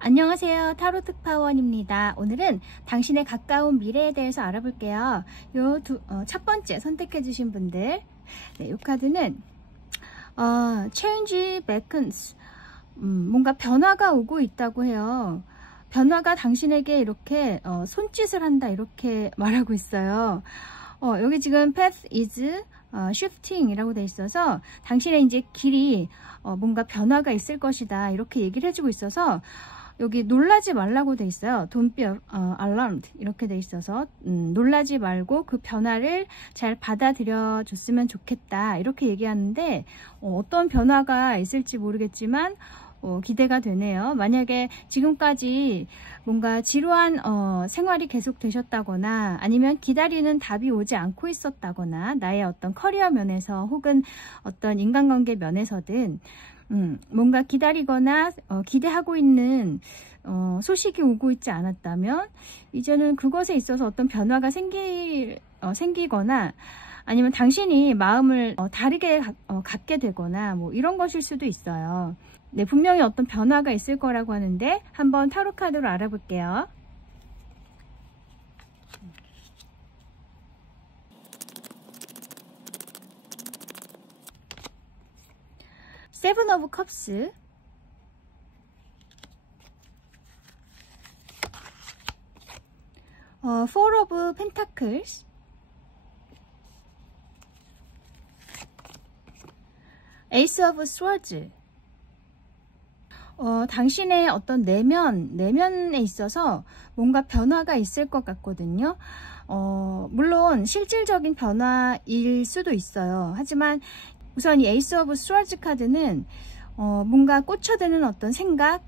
안녕하세요. 타로 특파원입니다. 오늘은 당신의 가까운 미래에 대해서 알아볼게요. 첫 번째 선택해 주신 분들, 네, 이 카드는 Change Beckons, 뭔가 변화가 오고 있다고 해요. 변화가 당신에게 이렇게 손짓을 한다, 이렇게 말하고 있어요. 여기 지금 Path is shifting 이라고 돼 있어서 당신의 이제 길이 뭔가 변화가 있을 것이다, 이렇게 얘기를 해주고 있어서, 여기 놀라지 말라고 돼 있어요. Don't be alarmed 이렇게 돼 있어서 놀라지 말고 그 변화를 잘 받아들여 줬으면 좋겠다, 이렇게 얘기하는데, 어떤 변화가 있을지 모르겠지만 기대가 되네요. 만약에 지금까지 뭔가 지루한 생활이 계속 되셨다거나, 아니면 기다리는 답이 오지 않고 있었다거나, 나의 어떤 커리어 면에서 혹은 어떤 인간관계 면에서든 뭔가 기다리거나 기대하고 있는 소식이 오고 있지 않았다면, 이제는 그것에 있어서 어떤 변화가 생기거나, 아니면 당신이 마음을 다르게 갖게 되거나, 뭐 이런 것일 수도 있어요. 네, 분명히 어떤 변화가 있을 거라고 하는데, 한번 타로 카드로 알아볼게요. 세븐 오브 컵스, 포 오브 펜타클스, 에이스 오브 스워즈. 당신의 어떤 내면에 있어서 뭔가 변화가 있을 것 같거든요. 물론 실질적인 변화일 수도 있어요. 하지만 우선 이 에이스 오브 스워즈 카드는 뭔가 꽂혀드는 어떤 생각,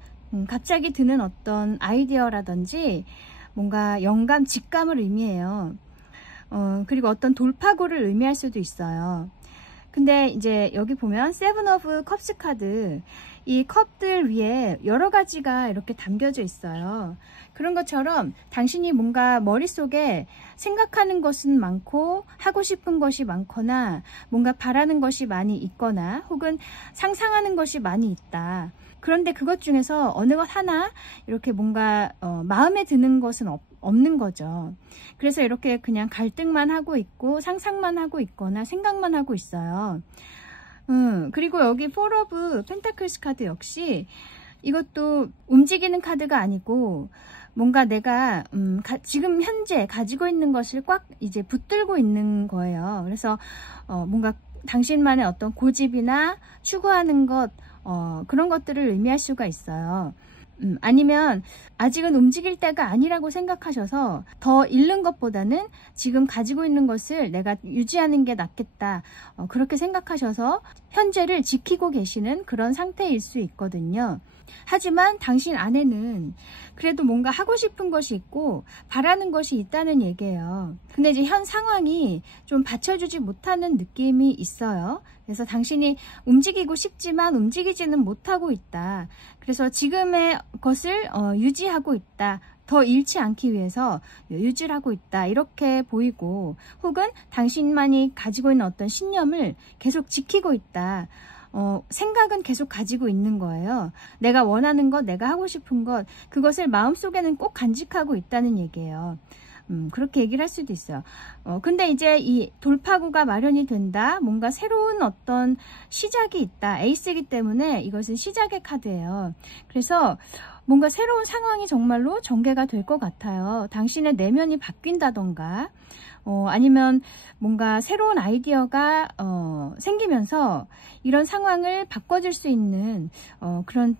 갑자기 드는 어떤 아이디어라든지 뭔가 영감, 직감을 의미해요. 그리고 어떤 돌파구를 의미할 수도 있어요. 근데 이제 여기 보면 세븐 오브 컵스 카드, 이 컵들 위에 여러 가지가 이렇게 담겨져 있어요. 그런 것처럼 당신이 뭔가 머릿속에 생각하는 것은 많고, 하고 싶은 것이 많거나, 뭔가 바라는 것이 많이 있거나, 혹은 상상하는 것이 많이 있다. 그런데 그것 중에서 어느 것 하나 이렇게 뭔가 마음에 드는 것은 없는 거죠. 그래서 이렇게 그냥 갈등만 하고 있고, 상상만 하고 있거나, 생각만 하고 있어요. 그리고 여기 포 오브 펜타클스 카드 역시 이것도 움직이는 카드가 아니고, 뭔가 내가 지금 현재 가지고 있는 것을 꽉 이제 붙들고 있는 거예요. 그래서 뭔가 당신만의 어떤 고집이나 추구하는 것, 그런 것들을 의미할 수가 있어요. 아니면 아직은 움직일 때가 아니라고 생각하셔서 더 잃는 것보다는 지금 가지고 있는 것을 내가 유지하는 게 낫겠다, 그렇게 생각하셔서 현재를 지키고 계시는 그런 상태일 수 있거든요. 하지만 당신 안에는 그래도 뭔가 하고 싶은 것이 있고 바라는 것이 있다는 얘기예요. 근데 이제 현 상황이 좀 받쳐주지 못하는 느낌이 있어요. 그래서 당신이 움직이고 싶지만 움직이지는 못하고 있다. 그래서 지금의 것을 유지하고 있다. 더 잃지 않기 위해서 유지를 하고 있다, 이렇게 보이고, 혹은 당신만이 가지고 있는 어떤 신념을 계속 지키고 있다. 생각은 계속 가지고 있는 거예요. 내가 원하는 것, 내가 하고 싶은 것, 그것을 마음속에는 꼭 간직하고 있다는 얘기예요. 그렇게 얘기를 할 수도 있어요. 근데 이제 이 돌파구가 마련이 된다, 뭔가 새로운 어떤 시작이 있다. 에이스이기 때문에 이것은 시작의 카드예요. 그래서 뭔가 새로운 상황이 정말로 전개가 될 것 같아요. 당신의 내면이 바뀐다던가, 아니면 뭔가 새로운 아이디어가 생기면서 이런 상황을 바꿔줄 수 있는 그런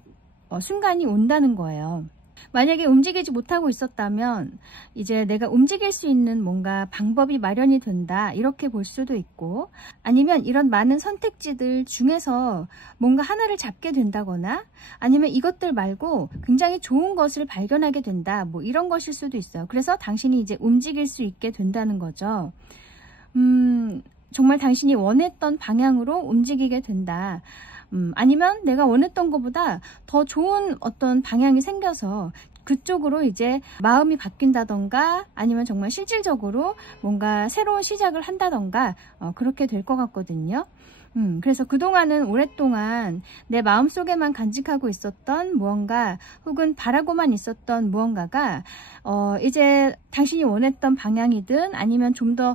순간이 온다는 거예요. 만약에 움직이지 못하고 있었다면 이제 내가 움직일 수 있는 뭔가 방법이 마련이 된다 이렇게 볼 수도 있고, 아니면 이런 많은 선택지들 중에서 뭔가 하나를 잡게 된다거나, 아니면 이것들 말고 굉장히 좋은 것을 발견하게 된다, 뭐 이런 것일 수도 있어요. 그래서 당신이 이제 움직일 수 있게 된다는 거죠. 정말 당신이 원했던 방향으로 움직이게 된다. 아니면 내가 원했던 것보다 더 좋은 어떤 방향이 생겨서 그쪽으로 이제 마음이 바뀐다던가, 아니면 정말 실질적으로 뭔가 새로운 시작을 한다던가, 그렇게 될 것 같거든요. 그래서 그동안은 오랫동안 내 마음속에만 간직하고 있었던 무언가, 혹은 바라고만 있었던 무언가가 이제 당신이 원했던 방향이든 아니면 좀 더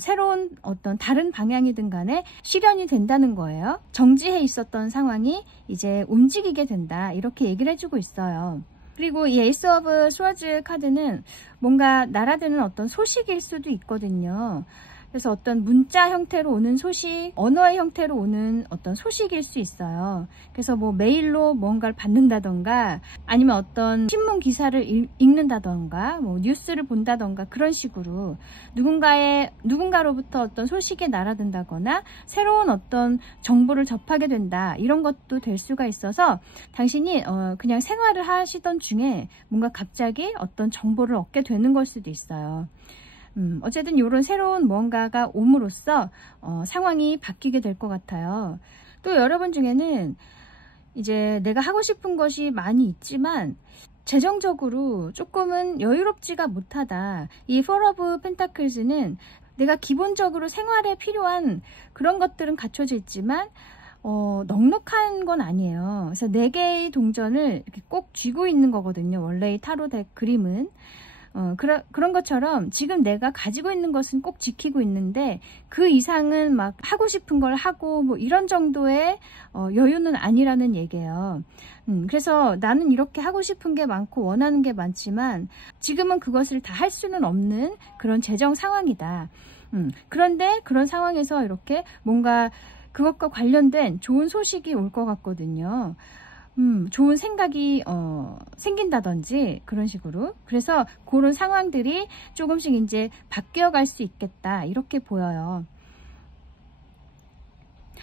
새로운 어떤 다른 방향이든 간에 실현이 된다는 거예요. 정지해 있었던 상황이 이제 움직이게 된다, 이렇게 얘기를 해주고 있어요. 그리고 이 에이스 오브 스워즈 카드는 뭔가 날아드는 어떤 소식일 수도 있거든요. 그래서 어떤 문자 형태로 오는 소식, 언어의 형태로 오는 어떤 소식일 수 있어요. 그래서 뭐 메일로 뭔가를 받는다던가, 아니면 어떤 신문 기사를 읽는다던가, 뭐 뉴스를 본다던가, 그런 식으로 누군가로부터 어떤 소식이 날아든다거나 새로운 어떤 정보를 접하게 된다, 이런 것도 될 수가 있어서 당신이 그냥 생활을 하시던 중에 뭔가 갑자기 어떤 정보를 얻게 되는 걸 수도 있어요. 어쨌든 이런 새로운 무언가가 옴으로써 상황이 바뀌게 될 것 같아요. 또 여러분 중에는 이제 내가 하고 싶은 것이 많이 있지만 재정적으로 조금은 여유롭지가 못하다. 이 Four of Pentakels는 내가 기본적으로 생활에 필요한 그런 것들은 갖춰져 있지만 넉넉한 건 아니에요. 그래서 4개의 동전을 이렇게 꼭 쥐고 있는 거거든요. 원래 이 타로 덱 그림은. 그런 것처럼 지금 내가 가지고 있는 것은 꼭 지키고 있는데 그 이상은 막 하고 싶은 걸 하고 뭐 이런 정도의 여유는 아니라는 얘기예요. 그래서 나는 이렇게 하고 싶은 게 많고 원하는 게 많지만 지금은 그것을 다 할 수는 없는 그런 재정 상황이다. 그런데 그런 상황에서 이렇게 뭔가 그것과 관련된 좋은 소식이 올 것 같거든요. 좋은 생각이 생긴다든지 그런 식으로. 그래서 그런 상황들이 조금씩 이제 바뀌어 갈 수 있겠다, 이렇게 보여요.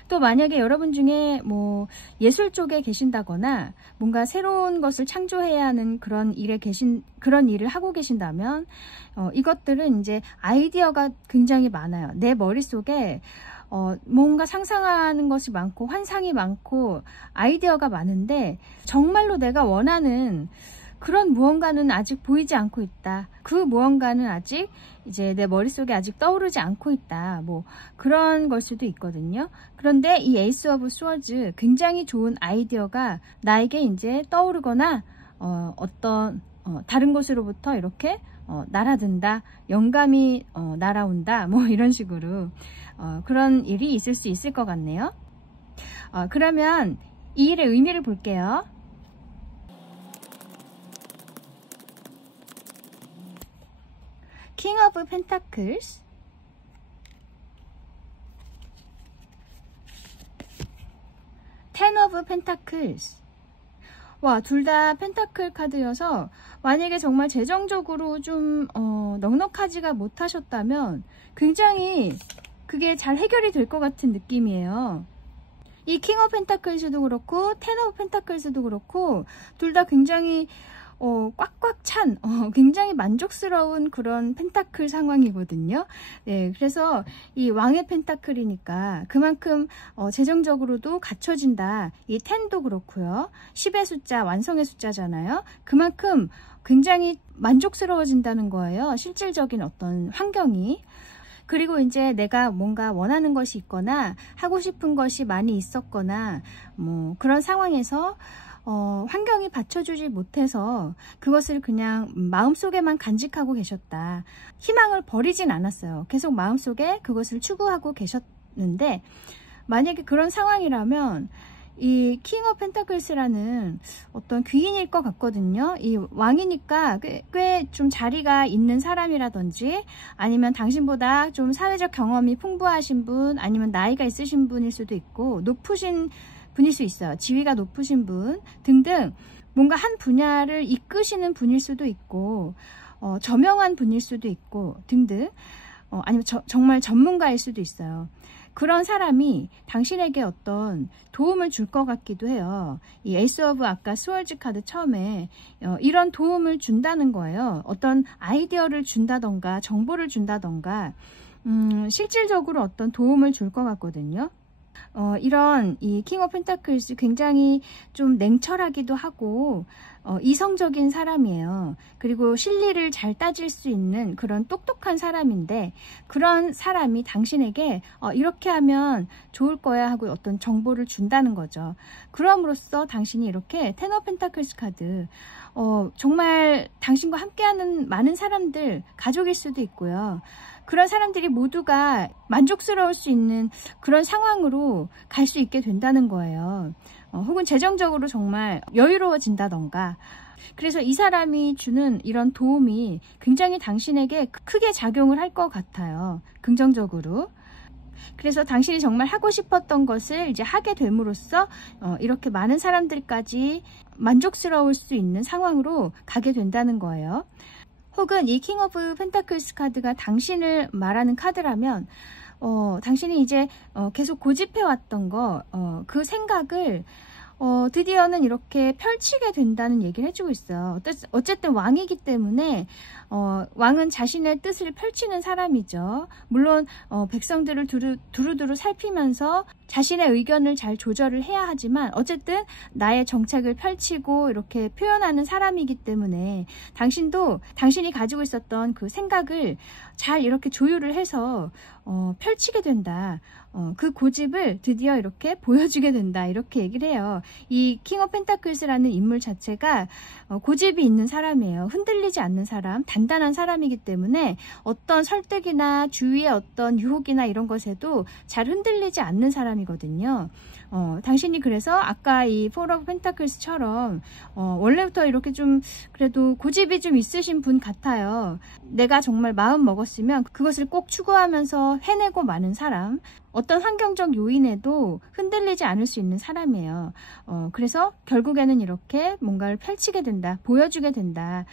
또 만약에 여러분 중에 뭐 예술 쪽에 계신다거나 뭔가 새로운 것을 창조해야 하는 그런 일을 하고 계신다면 이것들은 이제 아이디어가 굉장히 많아요. 내 머릿속에 뭔가 상상하는 것이 많고 환상이 많고 아이디어가 많은데 정말로 내가 원하는 그런 무언가는 아직 보이지 않고 있다. 그 무언가는 아직 이제 내 머릿속에 아직 떠오르지 않고 있다. 뭐 그런 걸 수도 있거든요. 그런데 이 에이스 오브 스워즈, 굉장히 좋은 아이디어가 나에게 이제 떠오르거나 어떤 다른 곳으로부터 이렇게 날아든다, 영감이 날아온다, 뭐 이런 식으로 그런 일이 있을 수 있을 것 같네요. 그러면 이 일의 의미를 볼게요. King of Pentacles, Ten of Pentacles. 와, 둘 다 펜타클 카드여서 만약에 정말 재정적으로 좀 넉넉하지가 못하셨다면 굉장히 그게 잘 해결이 될 것 같은 느낌이에요. 이 킹 오브 펜타클스도 그렇고 텐 오브 펜타클스도 그렇고 둘 다 굉장히 꽉꽉 찬 굉장히 만족스러운 그런 펜타클 상황이거든요. 네, 그래서 이 왕의 펜타클이니까 그만큼 재정적으로도 갖춰진다. 이 10도 그렇고요. 10의 숫자, 완성의 숫자잖아요. 그만큼 굉장히 만족스러워진다는 거예요. 실질적인 어떤 환경이. 그리고 이제 내가 뭔가 원하는 것이 있거나 하고 싶은 것이 많이 있었거나 뭐 그런 상황에서 환경이 받쳐주지 못해서 그것을 그냥 마음속에만 간직하고 계셨다. 희망을 버리진 않았어요. 계속 마음속에 그것을 추구하고 계셨는데 만약에 그런 상황이라면 이 킹 오브 펜타클스라는 어떤 귀인일 것 같거든요. 이 왕이니까 꽤 좀 자리가 있는 사람이라든지 아니면 당신보다 좀 사회적 경험이 풍부하신 분, 아니면 나이가 있으신 분일 수도 있고 높으신 분일 수 있어요. 지위가 높으신 분 등등 뭔가 한 분야를 이끄시는 분일 수도 있고 저명한 분일 수도 있고 등등, 아니면 정말 전문가일 수도 있어요. 그런 사람이 당신에게 어떤 도움을 줄 것 같기도 해요. 이 에이스 오브 아까 스월즈 카드 처음에 이런 도움을 준다는 거예요. 어떤 아이디어를 준다던가 정보를 준다던가 실질적으로 어떤 도움을 줄 것 같거든요. 이런 이 킹 오브 펜타클스 굉장히 좀 냉철하기도 하고 이성적인 사람이에요. 그리고 실리를 잘 따질 수 있는 그런 똑똑한 사람인데, 그런 사람이 당신에게 이렇게 하면 좋을 거야 하고 어떤 정보를 준다는 거죠. 그럼으로써 당신이 이렇게 텐 오브 펜타클스 카드, 정말 당신과 함께하는 많은 사람들, 가족일 수도 있고요. 그런 사람들이 모두가 만족스러울 수 있는 그런 상황으로 갈 수 있게 된다는 거예요. 혹은 재정적으로 정말 여유로워진다던가. 그래서 이 사람이 주는 이런 도움이 굉장히 당신에게 크게 작용을 할 것 같아요. 긍정적으로. 그래서 당신이 정말 하고 싶었던 것을 이제 하게 됨으로써 이렇게 많은 사람들까지 만족스러울 수 있는 상황으로 가게 된다는 거예요. 혹은 이 킹 오브 펜타클스 카드가 당신을 말하는 카드라면 당신이 이제 계속 고집해왔던 그 생각을 드디어는 이렇게 펼치게 된다는 얘기를 해주고 있어요. 어쨌든 왕이기 때문에 왕은 자신의 뜻을 펼치는 사람이죠. 물론 백성들을 두루두루 살피면서 자신의 의견을 잘 조절을 해야 하지만 어쨌든 나의 정책을 펼치고 이렇게 표현하는 사람이기 때문에 당신도 당신이 가지고 있었던 그 생각을 잘 이렇게 조율을 해서 펼치게 된다. 그 고집을 드디어 이렇게 보여주게 된다. 이렇게 얘기를 해요. 이 킹 오브 펜타클스라는 인물 자체가 고집이 있는 사람이에요. 흔들리지 않는 사람, 단단한 사람이기 때문에 어떤 설득이나 주위의 어떤 유혹이나 이런 것에도 잘 흔들리지 않는 사람이거든요. 당신이 그래서 아까 이 포 오브 펜타클스처럼 원래부터 이렇게 좀 그래도 고집이 좀 있으신 분 같아요. 내가 정말 마음 먹었으면 그것을 꼭 추구하면서 해내고 마는 사람, 어떤 환경적 요인에도 흔들리지 않을 수 있는 사람이에요. 그래서 결국에는 이렇게 뭔가를 펼치게 된다, 보여주게 된다.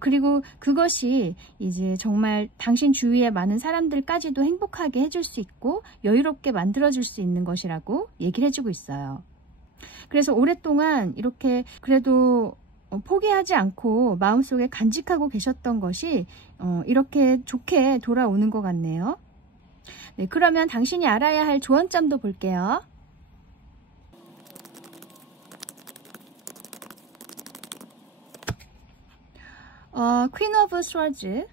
그리고 그것이 이제 정말 당신 주위의 많은 사람들까지도 행복하게 해줄 수 있고 여유롭게 만들어줄 수 있는 것이라고 얘기를 해주고 있어요. 그래서 오랫동안 이렇게 그래도 포기하지 않고 마음속에 간직하고 계셨던 것이 이렇게 좋게 돌아오는 것 같네요. 네, 그러면 당신이 알아야 할 조언점도 볼게요. 퀸 오브 스워즈,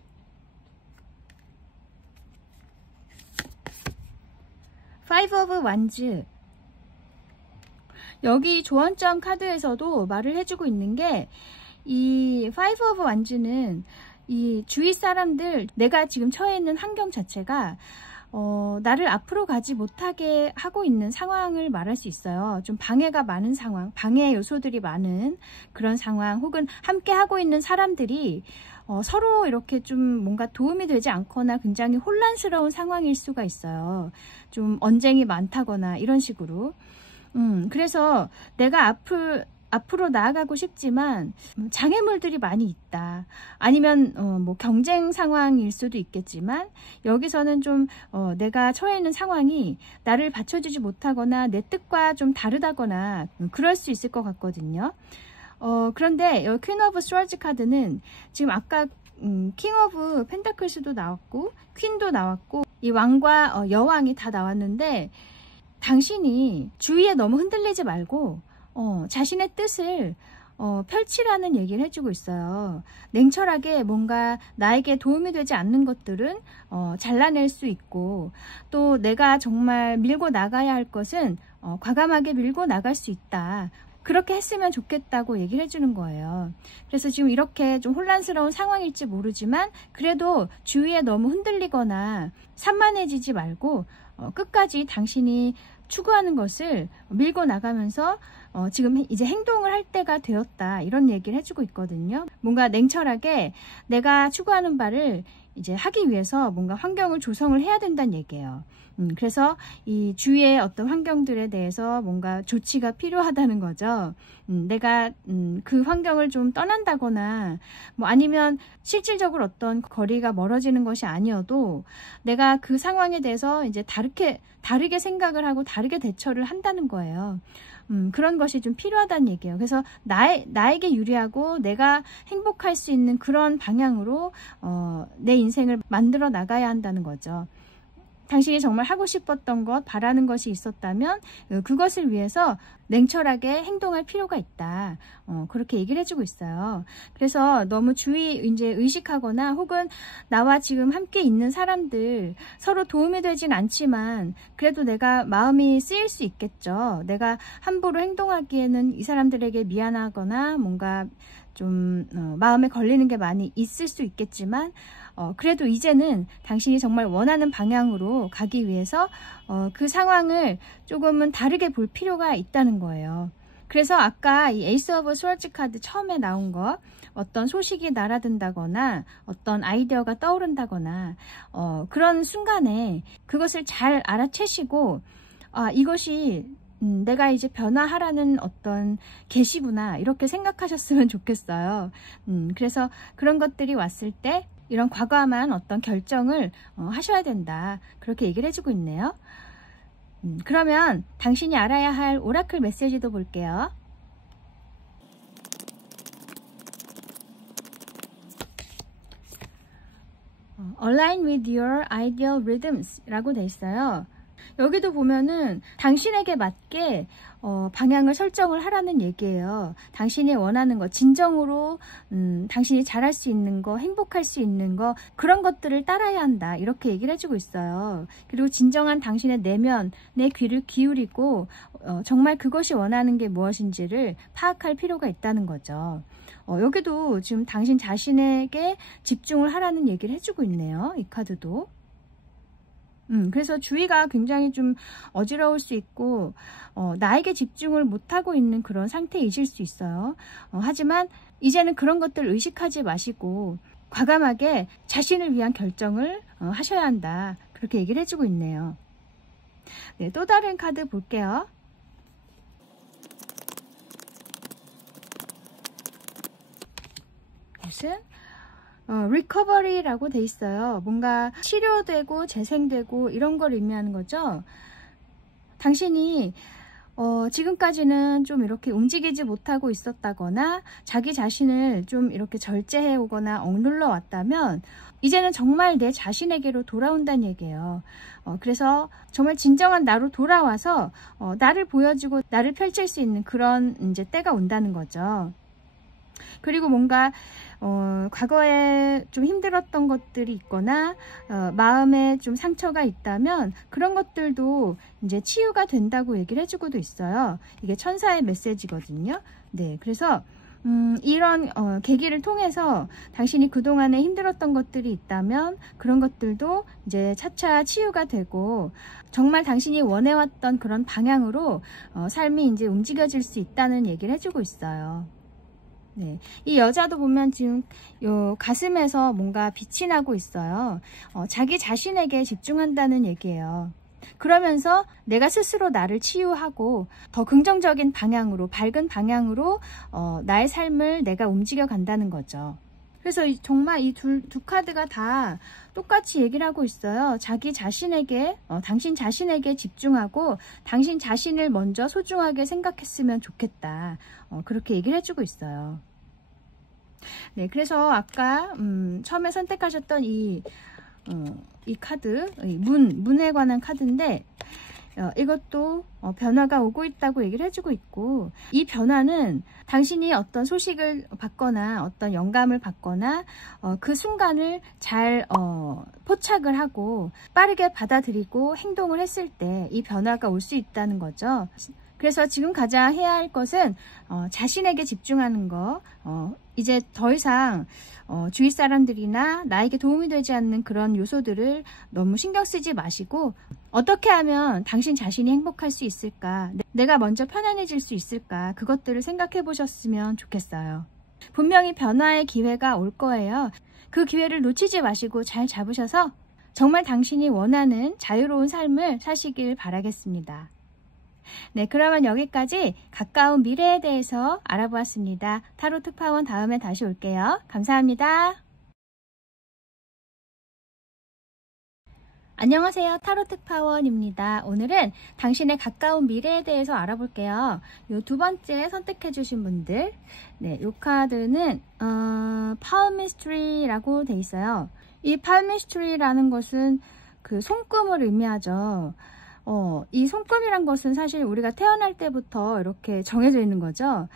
파이브 오브 완즈. 여기 조언점 카드에서도 말을 해주고 있는 게, 이 파이브 오브 완즈는 이 주위 사람들, 내가 지금 처해 있는 환경 자체가 나를 앞으로 가지 못하게 하고 있는 상황을 말할 수 있어요. 좀 방해가 많은 상황, 방해 요소들이 많은 그런 상황, 혹은 함께 하고 있는 사람들이 서로 이렇게 좀 뭔가 도움이 되지 않거나 굉장히 혼란스러운 상황일 수가 있어요. 좀 언쟁이 많다거나 이런 식으로. 그래서 내가 앞으로 나아가고 싶지만 장애물들이 많이 있다. 아니면 뭐 경쟁 상황일 수도 있겠지만 여기서는 좀 내가 처해 있는 상황이 나를 받쳐주지 못하거나 내 뜻과 좀 다르다거나 그럴 수 있을 것 같거든요. 그런데 여기 퀸 오브 스워즈 카드는 지금 아까 킹 오브 펜타클스도 나왔고 퀸도 나왔고 이 왕과 여왕이 다 나왔는데, 당신이 주위에 너무 흔들리지 말고 자신의 뜻을 펼치라는 얘기를 해주고 있어요. 냉철하게 뭔가 나에게 도움이 되지 않는 것들은 잘라낼 수 있고, 또 내가 정말 밀고 나가야 할 것은 과감하게 밀고 나갈 수 있다. 그렇게 했으면 좋겠다고 얘기를 해주는 거예요. 그래서 지금 이렇게 좀 혼란스러운 상황일지 모르지만 그래도 주위에 너무 흔들리거나 산만해지지 말고 끝까지 당신이 추구하는 것을 밀고 나가면서 지금 이제 행동을 할 때가 되었다, 이런 얘기를 해주고 있거든요. 뭔가 냉철하게 내가 추구하는 바를 이제 하기 위해서 뭔가 환경을 조성을 해야 된다는 얘기예요. 그래서 이 주위의 어떤 환경들에 대해서 뭔가 조치가 필요하다는 거죠. 내가 그 환경을 좀 떠난다거나 뭐 아니면 실질적으로 어떤 거리가 멀어지는 것이 아니어도 내가 그 상황에 대해서 이제 다르게 생각을 하고 다르게 대처를 한다는 거예요. 그런 것이 좀 필요하다는 얘기예요. 그래서 나에게 유리하고 내가 행복할 수 있는 그런 방향으로 내 인생을 만들어 나가야 한다는 거죠. 당신이 정말 하고 싶었던 것, 바라는 것이 있었다면 그것을 위해서 냉철하게 행동할 필요가 있다. 그렇게 얘기를 해주고 있어요. 그래서 너무 이제 의식하거나 혹은 나와 지금 함께 있는 사람들 서로 도움이 되진 않지만 그래도 내가 마음이 쓰일 수 있겠죠. 내가 함부로 행동하기에는 이 사람들에게 미안하거나 뭔가 좀 마음에 걸리는 게 많이 있을 수 있겠지만 그래도 이제는 당신이 정말 원하는 방향으로 가기 위해서 그 상황을 조금은 다르게 볼 필요가 있다는 거예요. 그래서 아까 이 에이스 오브 스워즈 카드 처음에 나온 거 어떤 소식이 날아든다거나 어떤 아이디어가 떠오른다거나 그런 순간에 그것을 잘 알아채시고 이것이 내가 이제 변화하라는 어떤 계시구나 이렇게 생각하셨으면 좋겠어요. 그래서 그런 것들이 왔을 때 이런 과감한 어떤 결정을 하셔야 된다. 그렇게 얘기를 해주고 있네요. 그러면 당신이 알아야 할 오라클 메시지도 볼게요. Align with your ideal rhythms 라고 돼 있어요. 여기도 보면은 당신에게 맞게 방향을 설정을 하라는 얘기예요. 당신이 원하는 것, 진정으로 당신이 잘할 수 있는 거, 행복할 수 있는 거 그런 것들을 따라야 한다. 이렇게 얘기를 해주고 있어요. 그리고 진정한 당신의 내면, 내 귀를 기울이고 정말 그것이 원하는 게 무엇인지를 파악할 필요가 있다는 거죠. 여기도 지금 당신 자신에게 집중을 하라는 얘기를 해주고 있네요. 이 카드도. 그래서 주위가 굉장히 좀 어지러울 수 있고 나에게 집중을 못하고 있는 그런 상태이실 수 있어요. 하지만 이제는 그런 것들 의식하지 마시고 과감하게 자신을 위한 결정을 하셔야 한다. 그렇게 얘기를 해주고 있네요. 네, 또 다른 카드 볼게요. 무슨? 리커버리라고 돼 있어요. 뭔가 치료되고 재생되고 이런 걸 의미하는 거죠. 당신이 지금까지는 좀 이렇게 움직이지 못하고 있었다거나 자기 자신을 좀 이렇게 절제해 오거나 억눌러 왔다면 이제는 정말 내 자신에게로 돌아온다는 얘기예요. 그래서 정말 진정한 나로 돌아와서 나를 보여주고 나를 펼칠 수 있는 그런 이제 때가 온다는 거죠. 그리고 뭔가 과거에 좀 힘들었던 것들이 있거나 마음에 좀 상처가 있다면 그런 것들도 이제 치유가 된다고 얘기를 해주고도 있어요. 이게 천사의 메시지거든요. 네, 그래서 이런 계기를 통해서 당신이 그동안에 힘들었던 것들이 있다면 그런 것들도 이제 차차 치유가 되고 정말 당신이 원해왔던 그런 방향으로 삶이 이제 움직여질 수 있다는 얘기를 해주고 있어요. 네, 이 여자도 보면 지금 요 가슴에서 뭔가 빛이 나고 있어요. 자기 자신에게 집중한다는 얘기예요. 그러면서 내가 스스로 나를 치유하고 더 긍정적인 방향으로, 밝은 방향으로 나의 삶을 내가 움직여 간다는 거죠. 그래서 정말 이 두 카드가 다 똑같이 얘기를 하고 있어요. 자기 자신에게, 당신 자신에게 집중하고 당신 자신을 먼저 소중하게 생각했으면 좋겠다. 그렇게 얘기를 해주고 있어요. 네, 그래서 아까 처음에 선택하셨던 이 카드, 문에 관한 카드인데 이것도 변화가 오고 있다고 얘기를 해주고 있고 이 변화는 당신이 어떤 소식을 받거나 어떤 영감을 받거나 그 순간을 잘 포착을 하고 빠르게 받아들이고 행동을 했을 때 이 변화가 올 수 있다는 거죠. 그래서 지금 가장 해야 할 것은 자신에게 집중하는 거. 이제 더 이상 주위 사람들이나 나에게 도움이 되지 않는 그런 요소들을 너무 신경 쓰지 마시고 어떻게 하면 당신 자신이 행복할 수 있을까, 내가 먼저 편안해질 수 있을까, 그것들을 생각해 보셨으면 좋겠어요. 분명히 변화의 기회가 올 거예요. 그 기회를 놓치지 마시고 잘 잡으셔서 정말 당신이 원하는 자유로운 삶을 사시길 바라겠습니다. 네, 그러면 여기까지 가까운 미래에 대해서 알아보았습니다. 타로 특파원 다음에 다시 올게요. 감사합니다. 안녕하세요. 타로 특파원입니다. 오늘은 당신의 가까운 미래에 대해서 알아볼게요. 요 두 번째 선택해 주신 분들, 네, 요 카드는 palmistry라고 돼 있어요. 이 palmistry라는 것은 그 손금을 의미하죠. 이 손금이란 것은 사실 우리가 태어날 때부터 이렇게 정해져 있는 거죠.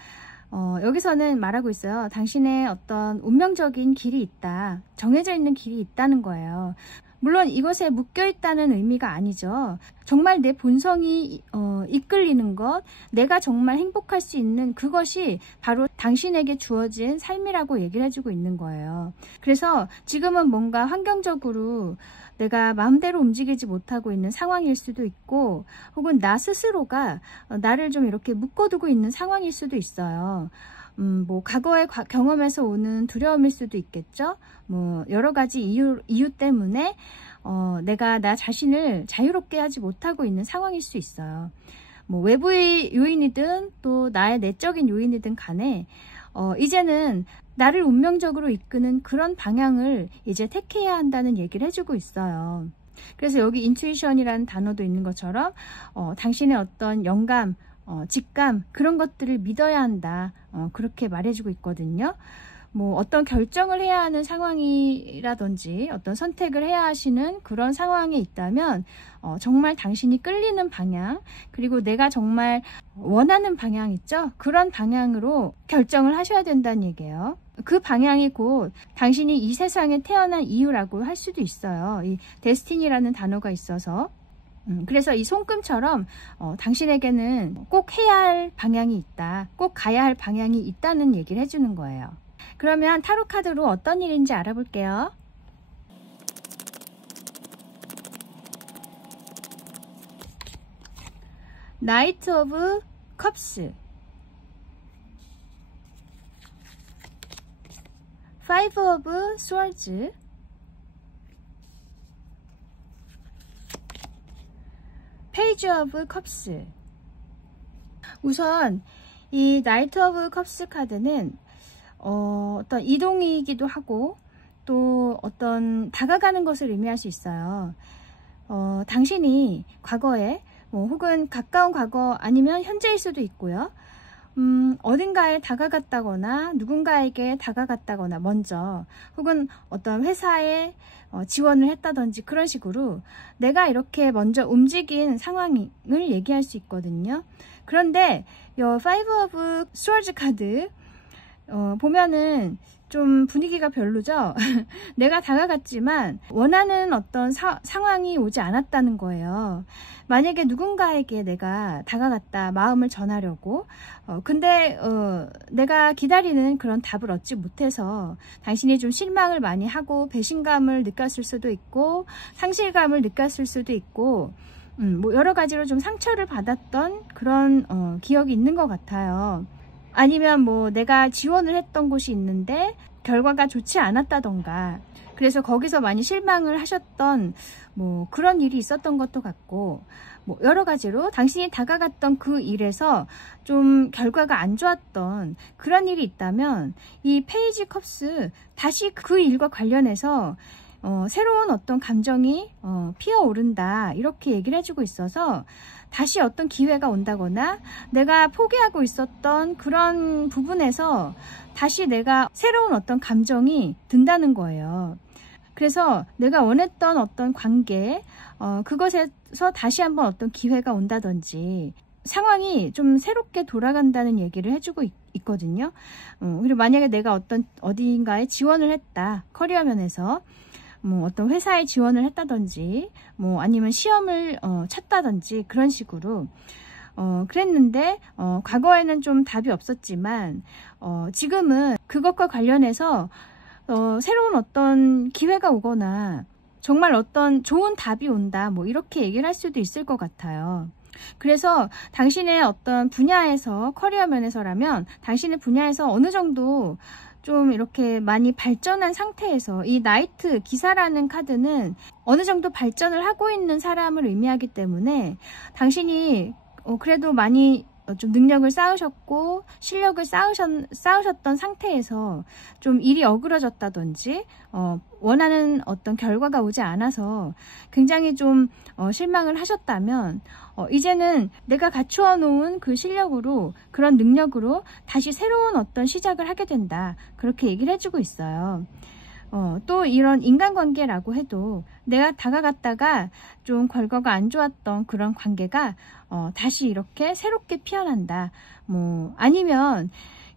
여기서는 말하고 있어요. 당신의 어떤 운명적인 길이 있다. 정해져 있는 길이 있다는 거예요. 물론 이것에 묶여 있다는 의미가 아니죠. 정말 내 본성이 이끌리는 것, 내가 정말 행복할 수 있는 그것이 바로 당신에게 주어진 삶이라고 얘기를 해주고 있는 거예요. 그래서 지금은 뭔가 환경적으로 내가 마음대로 움직이지 못하고 있는 상황일 수도 있고, 혹은 나 스스로가 나를 좀 이렇게 묶어두고 있는 상황일 수도 있어요. 뭐 과거의 경험에서 오는 두려움일 수도 있겠죠. 뭐 여러 가지 이유 때문에 내가 나 자신을 자유롭게 하지 못하고 있는 상황일 수 있어요. 뭐 외부의 요인이든 또 나의 내적인 요인이든 간에 이제는 나를 운명적으로 이끄는 그런 방향을 이제 택해야 한다는 얘기를 해주고 있어요. 그래서 여기 인투이션이라는 단어도 있는 것처럼 당신의 어떤 영감, 직감, 그런 것들을 믿어야 한다. 그렇게 말해주고 있거든요. 뭐 어떤 결정을 해야 하는 상황이라든지 어떤 선택을 해야 하시는 그런 상황에 있다면 정말 당신이 끌리는 방향, 그리고 내가 정말 원하는 방향 있죠? 그런 방향으로 결정을 하셔야 된다는 얘기예요. 그 방향이 곧 당신이 이 세상에 태어난 이유라고 할 수도 있어요. 이 데스티니라는 단어가 있어서. 그래서 이 손금처럼 당신에게는 꼭 해야 할 방향이 있다, 꼭 가야 할 방향이 있다는 얘기를 해주는 거예요. 그러면 타로 카드로 어떤 일인지 알아볼게요. 나이트 오브 컵스, 파이브 오브 스워즈, 페이지 오브 컵스. 우선 이 나이트 오브 컵스 카드는 어떤 이동이기도 하고 또 어떤 다가가는 것을 의미할 수 있어요. 당신이 과거에 혹은 가까운 과거 아니면 현재일 수도 있고요. 어딘가에 다가갔다거나 누군가에게 다가갔다거나 먼저, 혹은 어떤 회사에 지원을 했다든지 그런 식으로 내가 이렇게 먼저 움직인 상황을 얘기할 수 있거든요. 그런데 이 Five of Swords 카드 보면은 좀 분위기가 별로죠. 내가 다가갔지만 원하는 어떤 상황이 오지 않았다는 거예요. 만약에 누군가에게 내가 다가갔다, 마음을 전하려고 근데 내가 기다리는 그런 답을 얻지 못해서 당신이 좀 실망을 많이 하고 배신감을 느꼈을 수도 있고 상실감을 느꼈을 수도 있고 뭐 여러 가지로 좀 상처를 받았던 그런 기억이 있는 것 같아요. 아니면 뭐 내가 지원을 했던 곳이 있는데 결과가 좋지 않았다던가, 그래서 거기서 많이 실망을 하셨던 뭐 그런 일이 있었던 것도 같고, 뭐 여러 가지로 당신이 다가갔던 그 일에서 좀 결과가 안 좋았던 그런 일이 있다면 이 페이지 컵스, 다시 그 일과 관련해서 새로운 어떤 감정이 피어오른다, 이렇게 얘기를 해주고 있어서 다시 어떤 기회가 온다거나 내가 포기하고 있었던 그런 부분에서 다시 내가 새로운 어떤 감정이 든다는 거예요. 그래서 내가 원했던 어떤 관계, 그것에서 다시 한번 어떤 기회가 온다든지 상황이 좀 새롭게 돌아간다는 얘기를 해주고 있거든요. 그리고 만약에 내가 어딘가에 지원을 했다, 커리어 면에서 뭐 어떤 회사에 지원을 했다든지 뭐 아니면 시험을 쳤다든지 그런 식으로 그랬는데 과거에는 좀 답이 없었지만 지금은 그것과 관련해서 새로운 어떤 기회가 오거나 정말 어떤 좋은 답이 온다, 뭐 이렇게 얘기를 할 수도 있을 것 같아요. 그래서 당신의 어떤 분야에서, 커리어 면에서라면 당신의 분야에서 어느 정도 좀 이렇게 많이 발전한 상태에서, 이 나이트 기사라는 카드는 어느 정도 발전을 하고 있는 사람을 의미하기 때문에 당신이 그래도 많이 좀 능력을 쌓으셨고 실력을 쌓으셨던 상태에서 좀 일이 어그러졌다든지 원하는 어떤 결과가 오지 않아서 굉장히 좀 실망을 하셨다면 이제는 내가 갖추어 놓은 그 실력으로, 그런 능력으로 다시 새로운 어떤 시작을 하게 된다, 그렇게 얘기를 해주고 있어요. 또 이런 인간관계라고 해도 내가 다가갔다가 좀 결과가 안 좋았던 그런 관계가 다시 이렇게 새롭게 피어난다. 뭐 아니면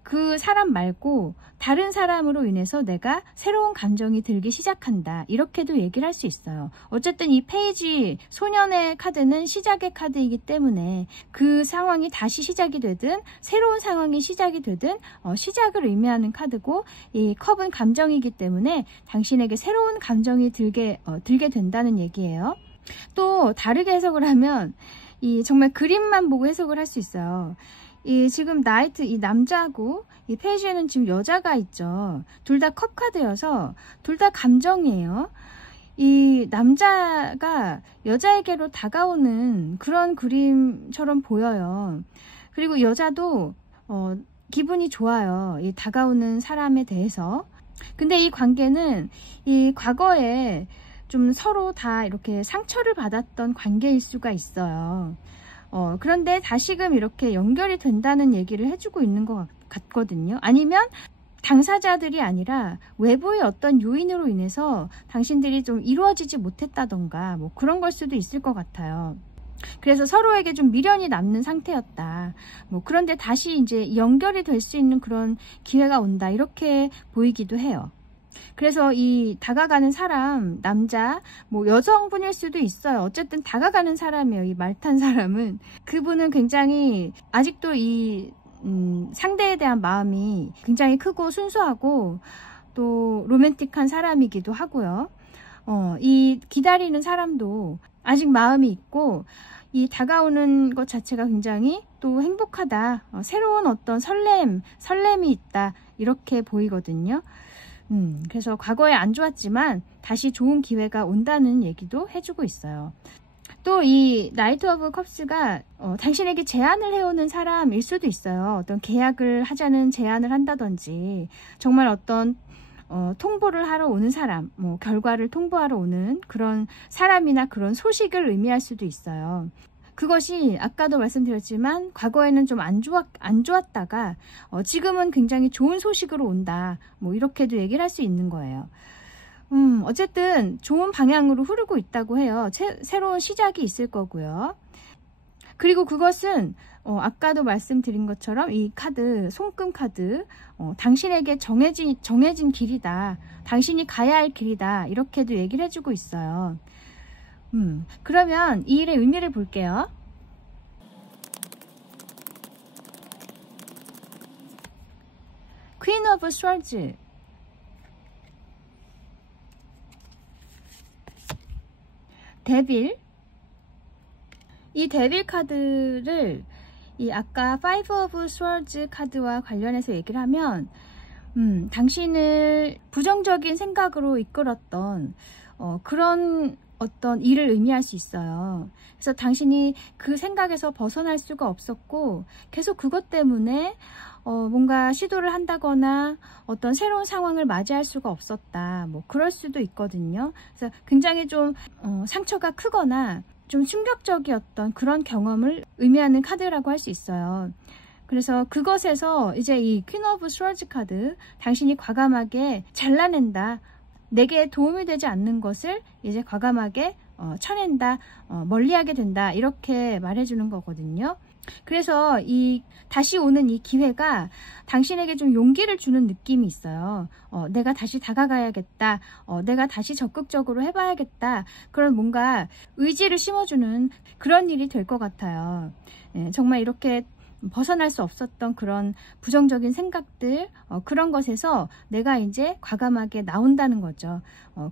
그 사람 말고 다른 사람으로 인해서 내가 새로운 감정이 들기 시작한다, 이렇게도 얘기를 할 수 있어요. 어쨌든 이 페이지 소년의 카드는 시작의 카드이기 때문에 그 상황이 다시 시작이 되든 새로운 상황이 시작이 되든 시작을 의미하는 카드고, 이 컵은 감정이기 때문에 당신에게 새로운 감정이 들게 된다는 얘기예요. 또 다르게 해석을 하면 정말 그림만 보고 해석을 할 수 있어요. 지금 나이트, 이 남자고 이 페이지에는 지금 여자가 있죠. 둘 다 컵 카드여서 둘 다 감정이에요. 이 남자가 여자에게로 다가오는 그런 그림처럼 보여요. 그리고 여자도 기분이 좋아요, 이 다가오는 사람에 대해서. 근데 이 관계는 이 과거에 좀 서로 다 이렇게 상처를 받았던 관계일 수가 있어요. 그런데 다시금 이렇게 연결이 된다는 얘기를 해주고 있는 것 같거든요. 아니면 당사자들이 아니라 외부의 어떤 요인으로 인해서 당신들이 좀 이루어지지 못했다던가 뭐 그런 걸 수도 있을 것 같아요. 그래서 서로에게 좀 미련이 남는 상태였다. 뭐 그런데 다시 이제 연결이 될 수 있는 그런 기회가 온다, 이렇게 보이기도 해요. 그래서 이 다가가는 사람, 남자, 뭐 여성분일 수도 있어요. 어쨌든 다가가는 사람이에요. 이 말 탄 사람은. 그분은 굉장히 아직도 이 상대에 대한 마음이 굉장히 크고 순수하고 또 로맨틱한 사람이기도 하고요. 이 기다리는 사람도 아직 마음이 있고 이 다가오는 것 자체가 굉장히 또 행복하다, 새로운 어떤 설렘이 있다, 이렇게 보이거든요. 그래서 과거에 안 좋았지만 다시 좋은 기회가 온다는 얘기도 해주고 있어요. 또 이 나이트 오브 컵스가 당신에게 제안을 해오는 사람일 수도 있어요. 어떤 계약을 하자는 제안을 한다든지, 정말 어떤 통보를 하러 오는 사람, 뭐 결과를 통보하러 오는 그런 사람이나 그런 소식을 의미할 수도 있어요. 그것이 아까도 말씀드렸지만 과거에는 좀 안 좋았다가 지금은 굉장히 좋은 소식으로 온다, 뭐 이렇게도 얘기를 할 수 있는 거예요. 어쨌든 좋은 방향으로 흐르고 있다고 해요. 새로운 시작이 있을 거고요. 그리고 그것은 아까도 말씀드린 것처럼 이 카드, 손금 카드, 당신에게 정해진 길이다, 당신이 가야 할 길이다, 이렇게도 얘기를 해주고 있어요. 그러면 이 일의 의미를 볼게요. 퀸 오브 스월즈, 데빌. 이 데빌 카드를 이 아까 파이브 오브 스월즈 카드와 관련해서 얘기를 하면 당신을 부정적인 생각으로 이끌었던 그런 어떤 일을 의미할 수 있어요. 그래서 당신이 그 생각에서 벗어날 수가 없었고 계속 그것 때문에 뭔가 시도를 한다거나 어떤 새로운 상황을 맞이할 수가 없었다, 뭐 그럴 수도 있거든요. 그래서 굉장히 좀 상처가 크거나 좀 충격적이었던 그런 경험을 의미하는 카드라고 할 수 있어요. 그래서 그것에서 이제 이 퀸 오브 스월즈 카드, 당신이 과감하게 잘라낸다, 내게 도움이 되지 않는 것을 이제 과감하게 쳐낸다, 멀리하게 된다, 이렇게 말해주는 거거든요. 그래서 다시 오는 이 기회가 당신에게 좀 용기를 주는 느낌이 있어요. 내가 다시 다가가야겠다, 내가 다시 적극적으로 해봐야겠다, 그런 뭔가 의지를 심어주는 그런 일이 될 것 같아요. 정말 이렇게 벗어날 수 없었던 그런 부정적인 생각들, 그런 것에서 내가 이제 과감하게 나온다는 거죠.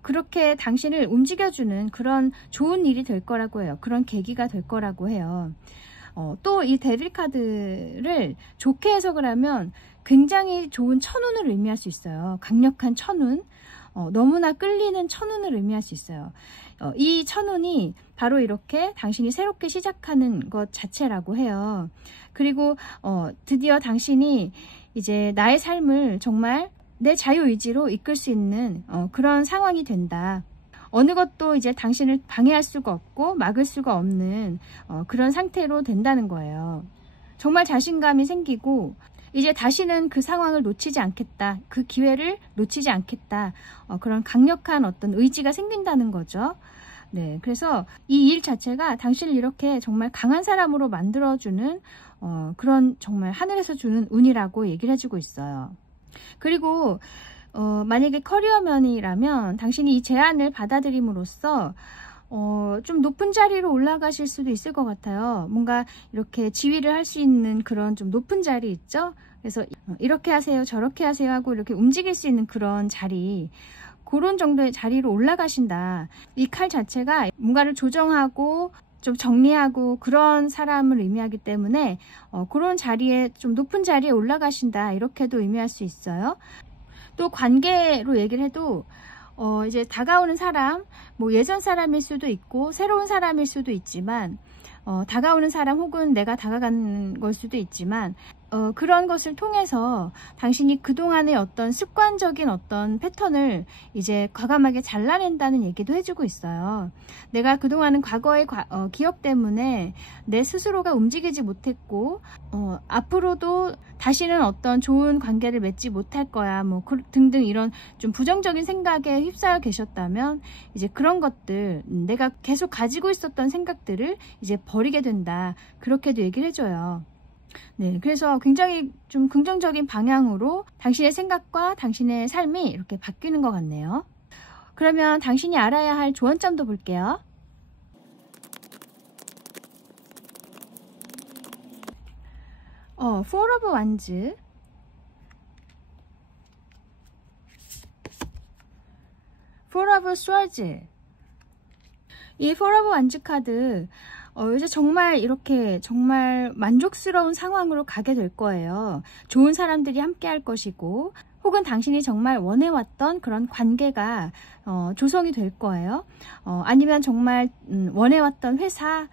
그렇게 당신을 움직여주는 그런 좋은 일이 될 거라고 해요. 그런 계기가 될 거라고 해요. 또 이 데빌 카드를 좋게 해석을 하면 굉장히 좋은 천운을 의미할 수 있어요. 강력한 천운, 너무나 끌리는 천운을 의미할 수 있어요. 이 천운이 바로 이렇게 당신이 새롭게 시작하는 것 자체라고 해요. 그리고 드디어 당신이 이제 나의 삶을 정말 내 자유의지로 이끌 수 있는 그런 상황이 된다. 어느 것도 이제 당신을 방해할 수가 없고 막을 수가 없는 그런 상태로 된다는 거예요. 정말 자신감이 생기고 이제 다시는 그 상황을 놓치지 않겠다. 그 기회를 놓치지 않겠다. 그런 강력한 어떤 의지가 생긴다는 거죠. 네, 그래서 이 일 자체가 당신을 이렇게 정말 강한 사람으로 만들어주는 그런 정말 하늘에서 주는 운이라고 얘기를 해주고 있어요. 그리고 만약에 커리어면이라면 당신이 이 제안을 받아들임으로써 좀 높은 자리로 올라가실 수도 있을 것 같아요. 뭔가 이렇게 지휘를 할 수 있는 그런 좀 높은 자리 있죠? 그래서 이렇게 하세요, 저렇게 하세요 하고 이렇게 움직일 수 있는 그런 자리, 그런 정도의 자리로 올라가신다. 이 칼 자체가 뭔가를 조정하고 좀 정리하고 그런 사람을 의미하기 때문에 그런 자리에 좀 높은 자리에 올라가신다. 이렇게도 의미할 수 있어요. 또 관계로 얘기를 해도 이제 다가오는 사람, 뭐 예전 사람일 수도 있고 새로운 사람일 수도 있지만 다가오는 사람 혹은 내가 다가가는 걸 수도 있지만 그런 것을 통해서 당신이 그동안의 어떤 습관적인 어떤 패턴을 이제 과감하게 잘라낸다는 얘기도 해주고 있어요. 내가 그동안은 과거의 기억 때문에 내 스스로가 움직이지 못했고 앞으로도 다시는 어떤 좋은 관계를 맺지 못할 거야 뭐 등등 이런 좀 부정적인 생각에 휩싸여 계셨다면 이제 그런 것들 내가 계속 가지고 있었던 생각들을 이제 버리게 된다. 그렇게도 얘기를 해줘요. 네, 그래서 굉장히 좀 긍정적인 방향으로 당신의 생각과 당신의 삶이 이렇게 바뀌는 것 같네요. 그러면 당신이 알아야 할 조언점도 볼게요. Four of Wands, Four of Swords. 이 Four of Wands 카드 이제 정말 이렇게 정말 만족스러운 상황으로 가게 될 거예요. 좋은 사람들이 함께 할 것이고 혹은 당신이 정말 원해왔던 그런 관계가 조성이 될 거예요. 아니면 정말 원해왔던 회사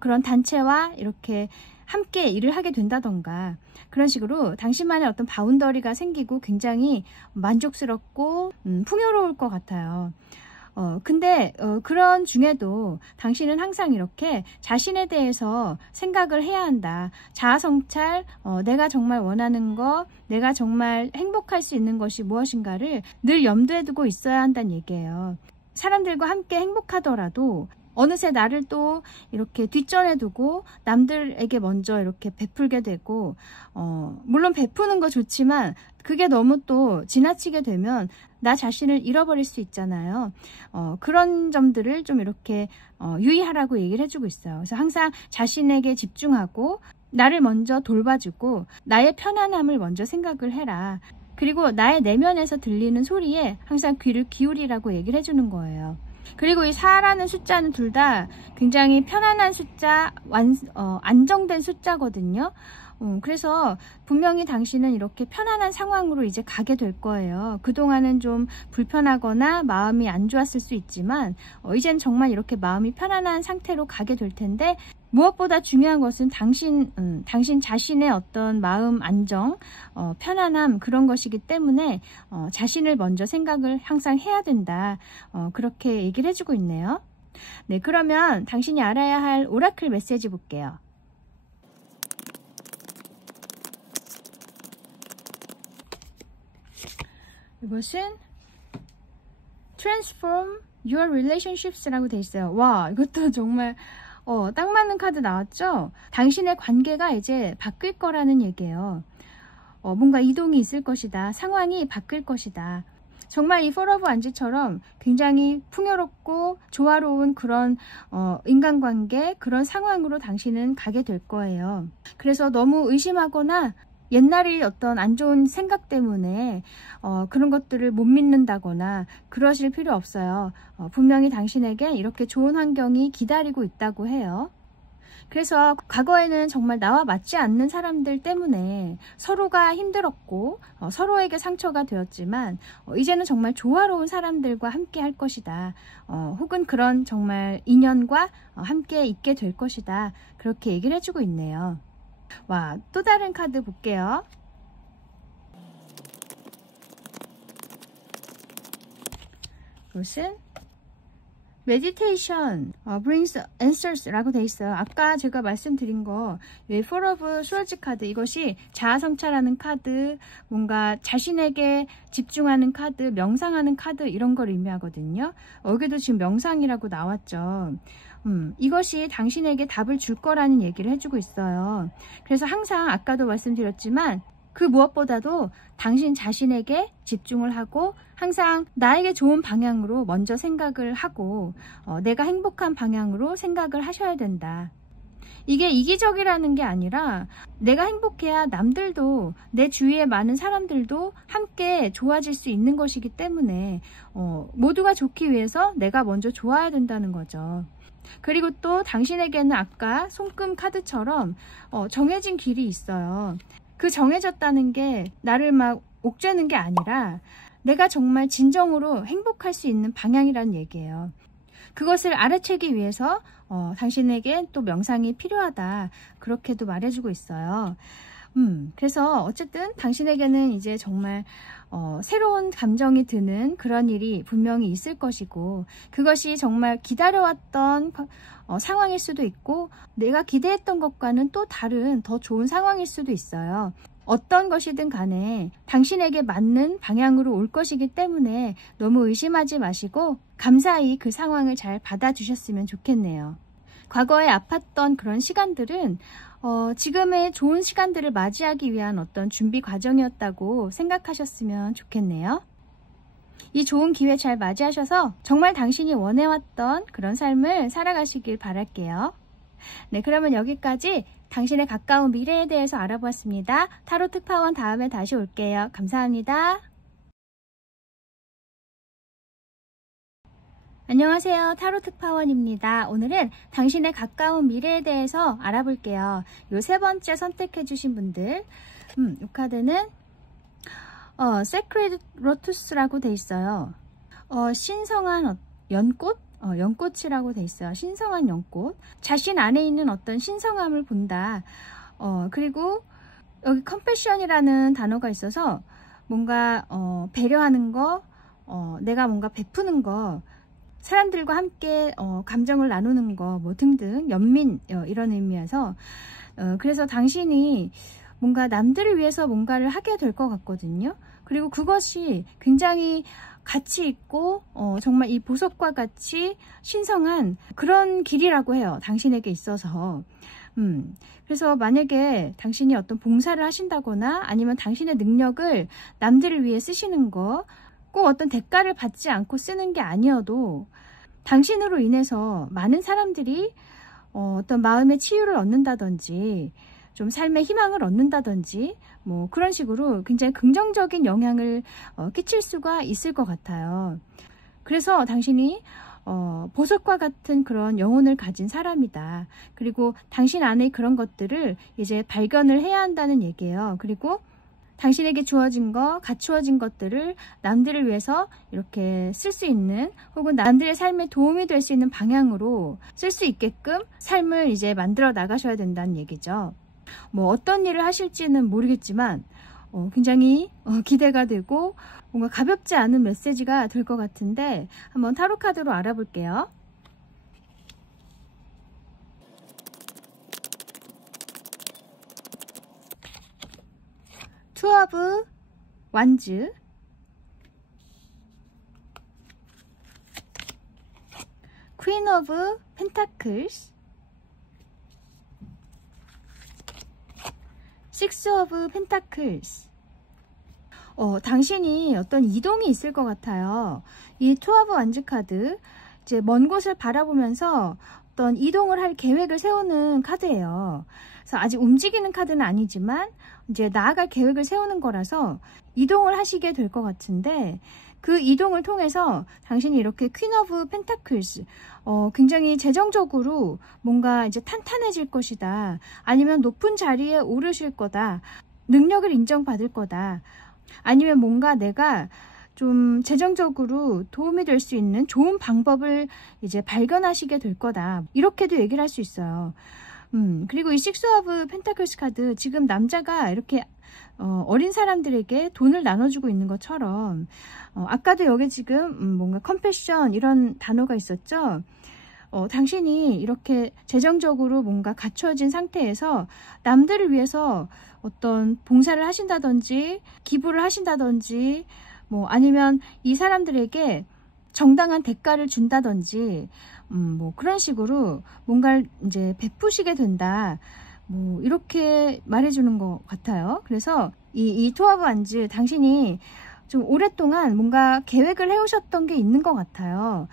그런 단체와 이렇게 함께 일을 하게 된다던가 그런 식으로 당신만의 어떤 바운더리가 생기고 굉장히 만족스럽고 풍요로울 것 같아요. 근데 그런 중에도 당신은 항상 이렇게 자신에 대해서 생각을 해야 한다. 자아성찰, 내가 정말 원하는 거, 내가 정말 행복할 수 있는 것이 무엇인가를 늘 염두에 두고 있어야 한다는 얘기예요. 사람들과 함께 행복하더라도 어느새 나를 또 이렇게 뒷전에 두고 남들에게 먼저 이렇게 베풀게 되고 물론 베푸는 거 좋지만 그게 너무 또 지나치게 되면 나 자신을 잃어버릴 수 있잖아요. 그런 점들을 좀 이렇게 유의하라고 얘기를 해주고 있어요. 그래서 항상 자신에게 집중하고 나를 먼저 돌봐주고 나의 편안함을 먼저 생각을 해라. 그리고 나의 내면에서 들리는 소리에 항상 귀를 기울이라고 얘기를 해주는 거예요. 그리고 이 4라는 숫자는 둘 다 굉장히 편안한 숫자, 안정된 숫자거든요. 그래서 분명히 당신은 이렇게 편안한 상황으로 이제 가게 될 거예요. 그동안은 좀 불편하거나 마음이 안 좋았을 수 있지만 이젠 정말 이렇게 마음이 편안한 상태로 가게 될 텐데 무엇보다 중요한 것은 당신 자신의 어떤 마음 안정, 편안함 그런 것이기 때문에 자신을 먼저 생각을 항상 해야 된다. 그렇게 얘기를 해주고 있네요. 네, 그러면 당신이 알아야 할 오라클 메시지 볼게요. 이것은 Transform Your Relationships라고 돼 있어요. 와, 이것도 정말 딱 맞는 카드 나왔죠? 당신의 관계가 이제 바뀔 거라는 얘기예요. 뭔가 이동이 있을 것이다. 상황이 바뀔 것이다. 정말 이 Four of Wands처럼 굉장히 풍요롭고 조화로운 그런 인간관계, 그런 상황으로 당신은 가게 될 거예요. 그래서 너무 의심하거나 옛날의 어떤 안 좋은 생각 때문에 그런 것들을 못 믿는다거나 그러실 필요 없어요. 분명히 당신에게 이렇게 좋은 환경이 기다리고 있다고 해요. 그래서 과거에는 정말 나와 맞지 않는 사람들 때문에 서로가 힘들었고 서로에게 상처가 되었지만 이제는 정말 조화로운 사람들과 함께 할 것이다. 혹은 그런 정말 인연과 함께 있게 될 것이다. 그렇게 얘기를 해주고 있네요. 와, 또 다른 카드 볼게요. 이것은 Meditation brings answers 라고 돼 있어요. 아까 제가 말씀드린 거 Four of Swords 카드, 이것이 자아성찰하는 카드, 뭔가 자신에게 집중하는 카드, 명상하는 카드, 이런 걸 의미하거든요. 여기도 지금 명상이라고 나왔죠. 이것이 당신에게 답을 줄 거라는 얘기를 해주고 있어요. 그래서 항상 아까도 말씀드렸지만 그 무엇보다도 당신 자신에게 집중을 하고 항상 나에게 좋은 방향으로 먼저 생각을 하고 내가 행복한 방향으로 생각을 하셔야 된다. 이게 이기적이라는 게 아니라 내가 행복해야 남들도, 내 주위에 많은 사람들도 함께 좋아질 수 있는 것이기 때문에 모두가 좋기 위해서 내가 먼저 좋아야 된다는 거죠. 그리고 또 당신에게는 아까 손금 카드처럼 정해진 길이 있어요. 그 정해졌다는 게 나를 막 옥죄는 게 아니라 내가 정말 진정으로 행복할 수 있는 방향이라는 얘기예요. 그것을 알아채기 위해서 당신에게 또 명상이 필요하다. 그렇게도 말해주고 있어요. 그래서 어쨌든 당신에게는 이제 정말 새로운 감정이 드는 그런 일이 분명히 있을 것이고, 그것이 정말 기다려왔던 상황일 수도 있고 내가 기대했던 것과는 또 다른 더 좋은 상황일 수도 있어요. 어떤 것이든 간에 당신에게 맞는 방향으로 올 것이기 때문에 너무 의심하지 마시고 감사히 그 상황을 잘 받아주셨으면 좋겠네요. 과거에 아팠던 그런 시간들은 지금의 좋은 시간들을 맞이하기 위한 어떤 준비 과정이었다고 생각하셨으면 좋겠네요. 이 좋은 기회 잘 맞이하셔서 정말 당신이 원해왔던 그런 삶을 살아가시길 바랄게요. 네, 그러면 여기까지 당신의 가까운 미래에 대해서 알아보았습니다. 타로 특파원 다음에 다시 올게요. 감사합니다. 안녕하세요. 타로 특파원입니다. 오늘은 당신의 가까운 미래에 대해서 알아볼게요. 요 세 번째 선택해 주신 분들, 이 카드는 Sacred Lotus라고 돼 있어요. 신성한 연꽃? 연꽃이라고 돼 있어요. 신성한 연꽃. 자신 안에 있는 어떤 신성함을 본다. 그리고 여기 컴패션이라는 단어가 있어서 뭔가 배려하는 거, 내가 뭔가 베푸는 거, 사람들과 함께 감정을 나누는 거, 뭐 등등, 연민, 이런 의미에서 그래서 당신이 뭔가 남들을 위해서 뭔가를 하게 될 것 같거든요. 그리고 그것이 굉장히 가치 있고 정말 이 보석과 같이 신성한 그런 길이라고 해요. 당신에게 있어서. 그래서 만약에 당신이 어떤 봉사를 하신다거나 아니면 당신의 능력을 남들을 위해 쓰시는 거, 꼭 어떤 대가를 받지 않고 쓰는 게 아니어도 당신으로 인해서 많은 사람들이 어떤 마음의 치유를 얻는다든지 좀 삶의 희망을 얻는다든지 뭐 그런 식으로 굉장히 긍정적인 영향을 끼칠 수가 있을 것 같아요. 그래서 당신이 보석과 같은 그런 영혼을 가진 사람이다. 그리고 당신 안에 그런 것들을 이제 발견을 해야 한다는 얘기예요. 그리고 당신에게 주어진 거, 갖추어진 것들을 남들을 위해서 이렇게 쓸 수 있는, 혹은 남들의 삶에 도움이 될 수 있는 방향으로 쓸 수 있게끔 삶을 이제 만들어 나가셔야 된다는 얘기죠. 뭐 어떤 일을 하실지는 모르겠지만 굉장히 기대가 되고 뭔가 가볍지 않은 메시지가 될 것 같은데 한번 타로 카드로 알아볼게요. 투 오브 완즈, 퀸 오브 펜타클스, 식스 오브 펜타클스. 당신이 어떤 이동이 있을 것 같아요. 이 투 오브 완즈 카드, 이제 먼 곳을 바라보면서 어떤 이동을 할 계획을 세우는 카드예요. 그래서 아직 움직이는 카드는 아니지만 이제 나아갈 계획을 세우는 거라서 이동을 하시게 될 것 같은데, 그 이동을 통해서 당신이 이렇게 퀸 오브 펜타클스, 굉장히 재정적으로 뭔가 이제 탄탄해질 것이다. 아니면 높은 자리에 오르실 거다. 능력을 인정받을 거다. 아니면 뭔가 내가 좀 재정적으로 도움이 될 수 있는 좋은 방법을 이제 발견하시게 될 거다. 이렇게도 얘기를 할 수 있어요. 그리고 이 식스 오브 펜타클스 카드, 지금 남자가 이렇게 어린 사람들에게 돈을 나눠주고 있는 것처럼, 아까도 여기 지금 뭔가 컴패션 이런 단어가 있었죠. 당신이 이렇게 재정적으로 뭔가 갖춰진 상태에서 남들을 위해서 어떤 봉사를 하신다든지 기부를 하신다든지 뭐 아니면 이 사람들에게 정당한 대가를 준다든지 뭐 그런 식으로 뭔가를 이제 베푸시게 된다. 뭐 이렇게 말해주는 것 같아요. 그래서 이 투 오브 완즈, 당신이 좀 오랫동안 뭔가 계획을 해오셨던 게 있는 것 같아요.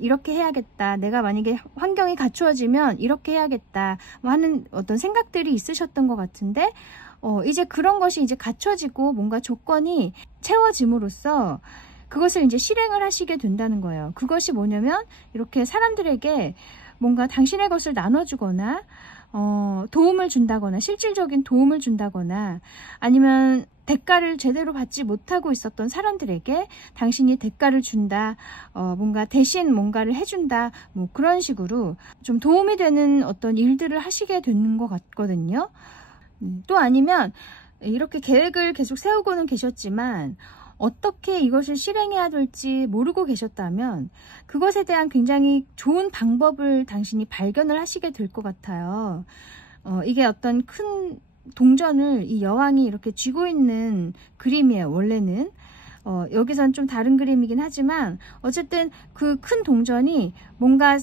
이렇게 해야겠다. 내가 만약에 환경이 갖추어지면 이렇게 해야겠다. 뭐 하는 어떤 생각들이 있으셨던 것 같은데, 이제 그런 것이 이제 갖춰지고 뭔가 조건이 채워짐으로써 그것을 이제 실행을 하시게 된다는 거예요. 그것이 뭐냐면 이렇게 사람들에게 뭔가 당신의 것을 나눠주거나 도움을 준다거나 실질적인 도움을 준다거나 아니면 대가를 제대로 받지 못하고 있었던 사람들에게 당신이 대가를 준다, 뭔가 대신 뭔가를 해준다, 뭐 그런 식으로 좀 도움이 되는 어떤 일들을 하시게 되는 것 같거든요. 또 아니면 이렇게 계획을 계속 세우고는 계셨지만 어떻게 이것을 실행해야 될지 모르고 계셨다면 그것에 대한 굉장히 좋은 방법을 당신이 발견을 하시게 될 것 같아요. 이게 어떤 큰 동전을 이 여왕이 이렇게 쥐고 있는 그림이에요. 원래는 여기선 좀 다른 그림이긴 하지만 어쨌든 그 큰 동전이 뭔가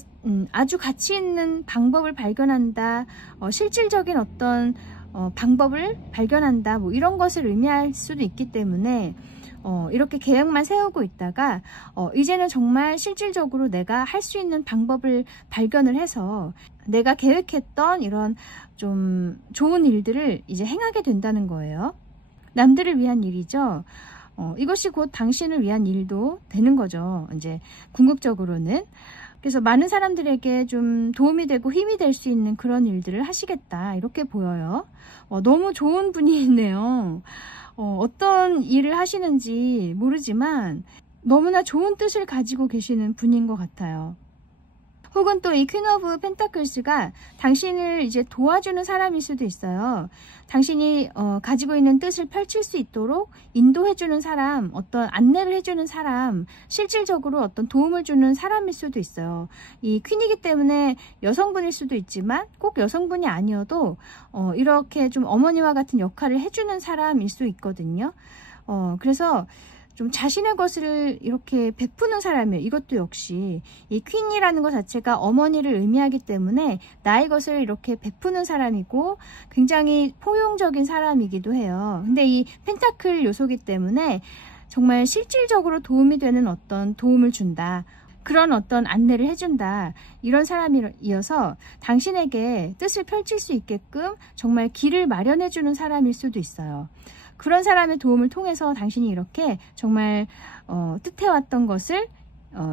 아주 가치 있는 방법을 발견한다, 실질적인 어떤 방법을 발견한다, 뭐 이런 것을 의미할 수도 있기 때문에 이렇게 계획만 세우고 있다가 이제는 정말 실질적으로 내가 할 수 있는 방법을 발견을 해서 내가 계획했던 이런 좀 좋은 일들을 이제 행하게 된다는 거예요. 남들을 위한 일이죠. 이것이 곧 당신을 위한 일도 되는 거죠. 이제 궁극적으로는. 그래서 많은 사람들에게 좀 도움이 되고 힘이 될 수 있는 그런 일들을 하시겠다, 이렇게 보여요. 너무 좋은 분이 있네요. 어떤 일을 하시는지 모르지만 너무나 좋은 뜻을 가지고 계시는 분인 것 같아요. 혹은 또 이 퀸 오브 펜타클스가 당신을 이제 도와주는 사람일 수도 있어요. 당신이 가지고 있는 뜻을 펼칠 수 있도록 인도해주는 사람, 어떤 안내를 해주는 사람, 실질적으로 어떤 도움을 주는 사람일 수도 있어요. 이 퀸이기 때문에 여성분일 수도 있지만 꼭 여성분이 아니어도 이렇게 좀 어머니와 같은 역할을 해주는 사람일 수 있거든요. 그래서 좀 자신의 것을 이렇게 베푸는 사람이에요. 이것도 역시 이 퀸이라는 것 자체가 어머니를 의미하기 때문에 나의 것을 이렇게 베푸는 사람이고 굉장히 포용적인 사람이기도 해요. 근데 이 펜타클 요소이기 때문에 정말 실질적으로 도움이 되는 어떤 도움을 준다, 그런 어떤 안내를 해준다, 이런 사람이어서 당신에게 뜻을 펼칠 수 있게끔 정말 길을 마련해주는 사람일 수도 있어요. 그런 사람의 도움을 통해서 당신이 이렇게 정말 뜻해왔던 것을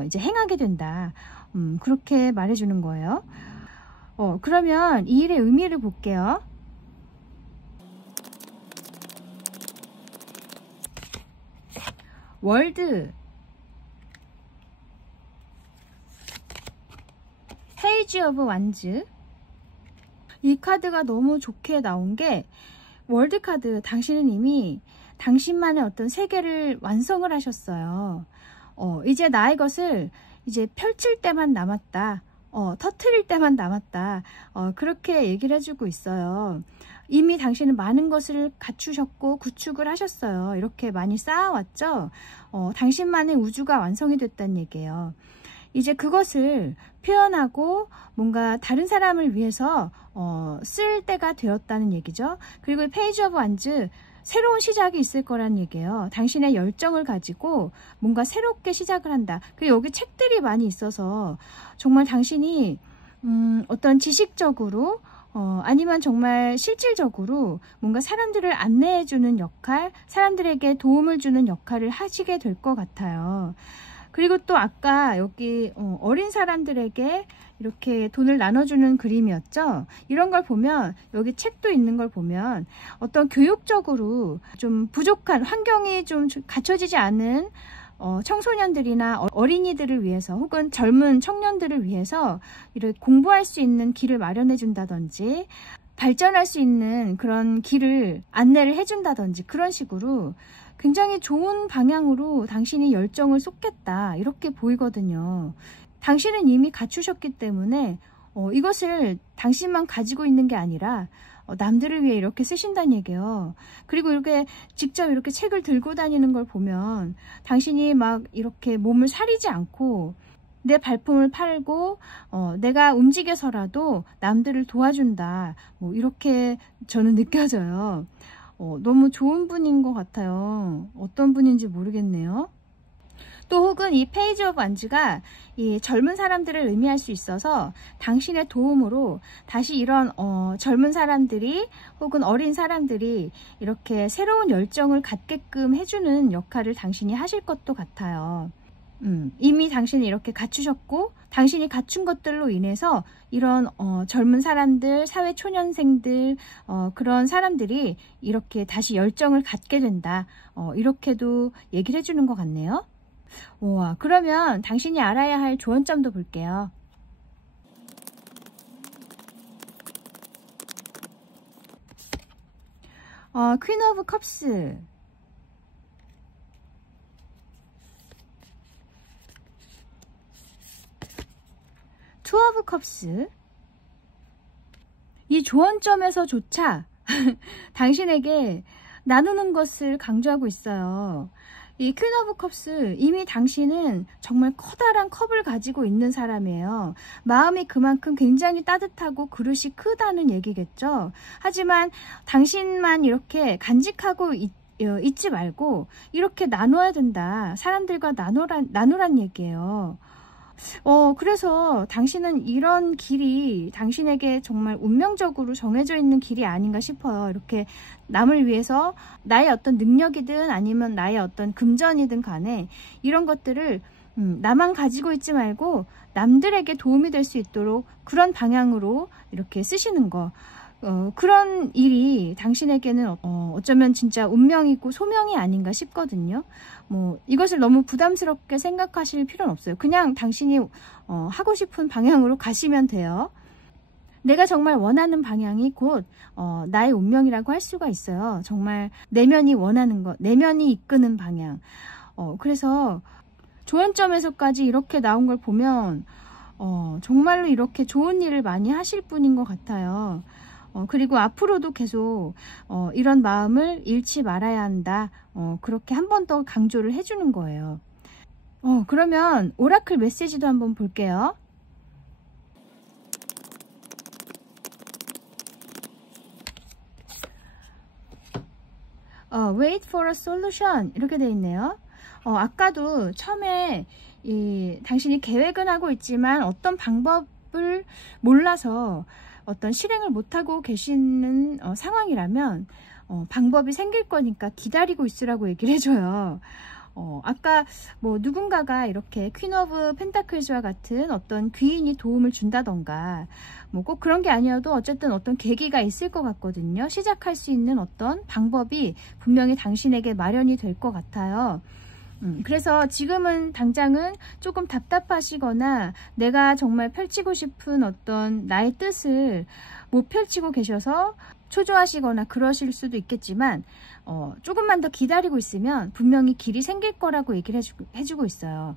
이제 행하게 된다, 그렇게 말해주는 거예요. 그러면 이 일의 의미를 볼게요. 월드, 페이지 오브 완즈. 이 카드가 너무 좋게 나온 게, 월드 카드, 당신은 이미 당신만의 어떤 세계를 완성을 하셨어요. 이제 나의 것을 이제 펼칠 때만 남았다, 터트릴 때만 남았다, 그렇게 얘기를 해주고 있어요. 이미 당신은 많은 것을 갖추셨고 구축을 하셨어요. 이렇게 많이 쌓아왔죠. 당신만의 우주가 완성이 됐다는 얘기예요. 이제 그것을 표현하고 뭔가 다른 사람을 위해서 쓸 때가 되었다는 얘기죠. 그리고 페이지 오브 완즈, 새로운 시작이 있을 거란 얘기예요. 당신의 열정을 가지고 뭔가 새롭게 시작을 한다. 그리고 여기 책들이 많이 있어서 정말 당신이 어떤 지식적으로 아니면 정말 실질적으로 뭔가 사람들을 안내해주는 역할, 사람들에게 도움을 주는 역할을 하시게 될 것 같아요. 그리고 또 아까 여기 어린 사람들에게 이렇게 돈을 나눠주는 그림이었죠. 이런 걸 보면, 여기 책도 있는 걸 보면 어떤 교육적으로 좀 부족한, 환경이 좀 갖춰지지 않은 청소년들이나 어린이들을 위해서, 혹은 젊은 청년들을 위해서 이렇게 공부할 수 있는 길을 마련해 준다든지, 발전할 수 있는 그런 길을 안내를 해 준다든지, 그런 식으로 굉장히 좋은 방향으로 당신이 열정을 쏟겠다, 이렇게 보이거든요. 당신은 이미 갖추셨기 때문에 이것을 당신만 가지고 있는 게 아니라 남들을 위해 이렇게 쓰신다는 얘기예요. 그리고 이렇게 직접 이렇게 책을 들고 다니는 걸 보면 당신이 막 이렇게 몸을 사리지 않고 내 발품을 팔고 내가 움직여서라도 남들을 도와준다, 뭐 이렇게 저는 느껴져요. 너무 좋은 분인 것 같아요. 어떤 분인지 모르겠네요. 또 혹은 이 페이지 오브 완즈가 이 젊은 사람들을 의미할 수 있어서 당신의 도움으로 다시 이런 젊은 사람들이 혹은 어린 사람들이 이렇게 새로운 열정을 갖게끔 해주는 역할을 당신이 하실 것도 같아요. 이미 당신이 이렇게 갖추셨고, 당신이 갖춘 것들로 인해서 이런 젊은 사람들, 사회 초년생들, 그런 사람들이 이렇게 다시 열정을 갖게 된다, 이렇게도 얘기를 해주는 것 같네요. 우와, 그러면 당신이 알아야 할 조언점도 볼게요. 퀸 오브 컵스, 투 오브 컵스. 이 조언점에서조차 당신에게 나누는 것을 강조하고 있어요. 이 퀸 오브 컵스, 이미 당신은 정말 커다란 컵을 가지고 있는 사람이에요. 마음이 그만큼 굉장히 따뜻하고 그릇이 크다는 얘기겠죠. 하지만 당신만 이렇게 간직하고 있지 말고 이렇게 나눠야 된다. 사람들과 나누란 얘기예요. 그래서 당신은 이런 길이 당신에게 정말 운명적으로 정해져 있는 길이 아닌가 싶어요. 이렇게 남을 위해서 나의 어떤 능력이든 아니면 나의 어떤 금전이든 간에 이런 것들을 나만 가지고 있지 말고 남들에게 도움이 될 수 있도록 그런 방향으로 이렇게 쓰시는 거. 그런 일이 당신에게는 어쩌면 진짜 운명이고 소명이 아닌가 싶거든요. 뭐 이것을 너무 부담스럽게 생각하실 필요는 없어요. 그냥 당신이 하고 싶은 방향으로 가시면 돼요. 내가 정말 원하는 방향이 곧 나의 운명이라고 할 수가 있어요. 정말 내면이 원하는 것, 내면이 이끄는 방향. 그래서 조언점에서까지 이렇게 나온 걸 보면 정말로 이렇게 좋은 일을 많이 하실 분인 것 같아요. 그리고 앞으로도 계속 이런 마음을 잃지 말아야 한다. 그렇게 한 번 더 강조를 해주는 거예요. 그러면 오라클 메시지도 한번 볼게요. Wait for a solution 이렇게 돼 있네요. 아까도 처음에 당신이 계획은 하고 있지만 어떤 방법을 몰라서 어떤 실행을 못하고 계시는 상황이라면 방법이 생길 거니까 기다리고 있으라고 얘기를 해줘요. 아까 뭐 누군가가 이렇게 퀸 오브 펜타클스와 같은 어떤 귀인이 도움을 준다던가 뭐 꼭 그런 게 아니어도 어쨌든 어떤 계기가 있을 것 같거든요. 시작할 수 있는 어떤 방법이 분명히 당신에게 마련이 될 것 같아요. 그래서 지금은 당장은 조금 답답하시거나 내가 정말 펼치고 싶은 어떤 나의 뜻을 못 펼치고 계셔서 초조하시거나 그러실 수도 있겠지만 조금만 더 기다리고 있으면 분명히 길이 생길 거라고 얘기를 해주고 있어요.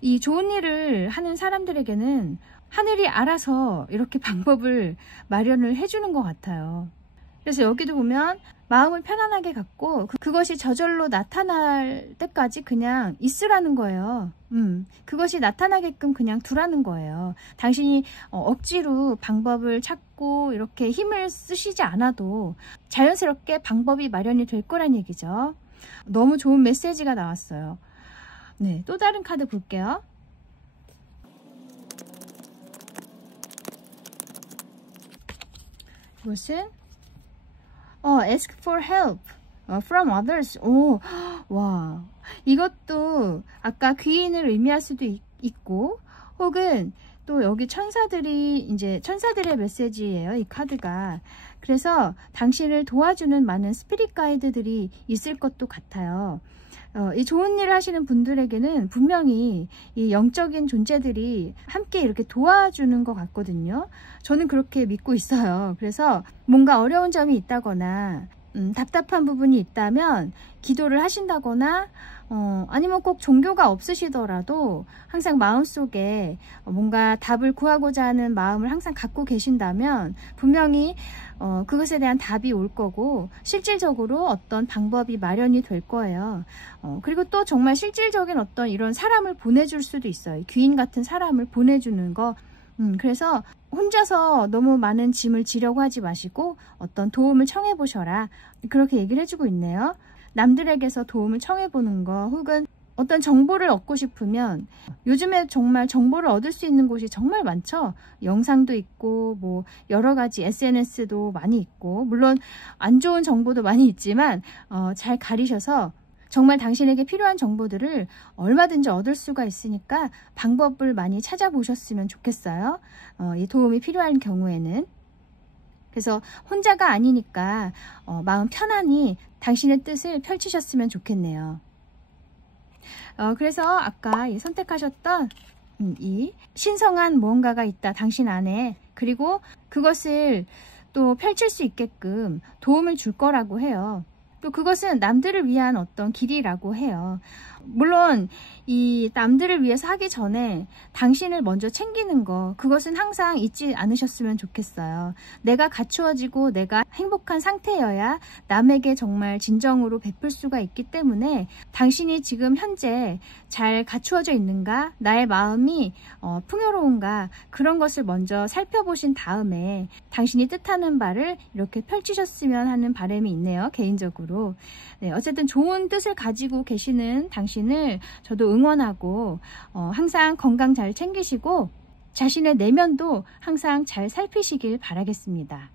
이 좋은 일을 하는 사람들에게는 하늘이 알아서 이렇게 방법을 마련을 해주는 것 같아요. 그래서 여기도 보면 마음을 편안하게 갖고 그것이 저절로 나타날 때까지 그냥 있으라는 거예요. 그것이 나타나게끔 그냥 두라는 거예요. 당신이 억지로 방법을 찾고 이렇게 힘을 쓰시지 않아도 자연스럽게 방법이 마련이 될 거란 얘기죠. 너무 좋은 메시지가 나왔어요. 네, 또 다른 카드 볼게요. 그것은 ask for help from others. 오, 와, 이것도 아까 귀인을 의미할 수도 있고, 혹은 또 여기 천사들이 이제 천사들의 메시지예요, 이 카드가. 그래서 당신을 도와주는 많은 스피릿 가이드들이 있을 것도 같아요. 이 좋은 일을 하시는 분들에게는 분명히 이 영적인 존재들이 함께 이렇게 도와주는 것 같거든요. 저는 그렇게 믿고 있어요. 그래서 뭔가 어려운 점이 있다거나 답답한 부분이 있다면 기도를 하신다거나 아니면 꼭 종교가 없으시더라도 항상 마음속에 뭔가 답을 구하고자 하는 마음을 항상 갖고 계신다면 분명히 그것에 대한 답이 올 거고 실질적으로 어떤 방법이 마련이 될 거예요. 그리고 또 정말 실질적인 어떤 이런 사람을 보내줄 수도 있어요. 귀인 같은 사람을 보내주는 거. 그래서 혼자서 너무 많은 짐을 지려고 하지 마시고 어떤 도움을 청해 보셔라, 그렇게 얘기를 해주고 있네요. 남들에게서 도움을 청해 보는 거, 혹은 어떤 정보를 얻고 싶으면 요즘에 정말 정보를 얻을 수 있는 곳이 정말 많죠. 영상도 있고 뭐 여러 가지 SNS도 많이 있고, 물론 안 좋은 정보도 많이 있지만 잘 가리셔서 정말 당신에게 필요한 정보들을 얼마든지 얻을 수가 있으니까 방법을 많이 찾아보셨으면 좋겠어요. 이 도움이 필요한 경우에는. 그래서 혼자가 아니니까 마음 편안히 당신의 뜻을 펼치셨으면 좋겠네요. 그래서 아까 선택하셨던 이 신성한 무언가가 있다, 당신 안에. 그리고 그것을 또 펼칠 수 있게끔 도움을 줄 거라고 해요. 또 그것은 남들을 위한 어떤 길이라고 해요. 물론 이 남들을 위해서 하기 전에 당신을 먼저 챙기는 거, 그것은 항상 잊지 않으셨으면 좋겠어요. 내가 갖추어지고 내가 행복한 상태여야 남에게 정말 진정으로 베풀 수가 있기 때문에 당신이 지금 현재 잘 갖추어져 있는가, 나의 마음이 풍요로운가, 그런 것을 먼저 살펴보신 다음에 당신이 뜻하는 바를 이렇게 펼치셨으면 하는 바람이 있네요, 개인적으로. 네, 어쨌든 좋은 뜻을 가지고 계시는 당신을 저도 응원하고 항상 건강 잘 챙기시고 자신의 내면도 항상 잘 살피시길 바라겠습니다.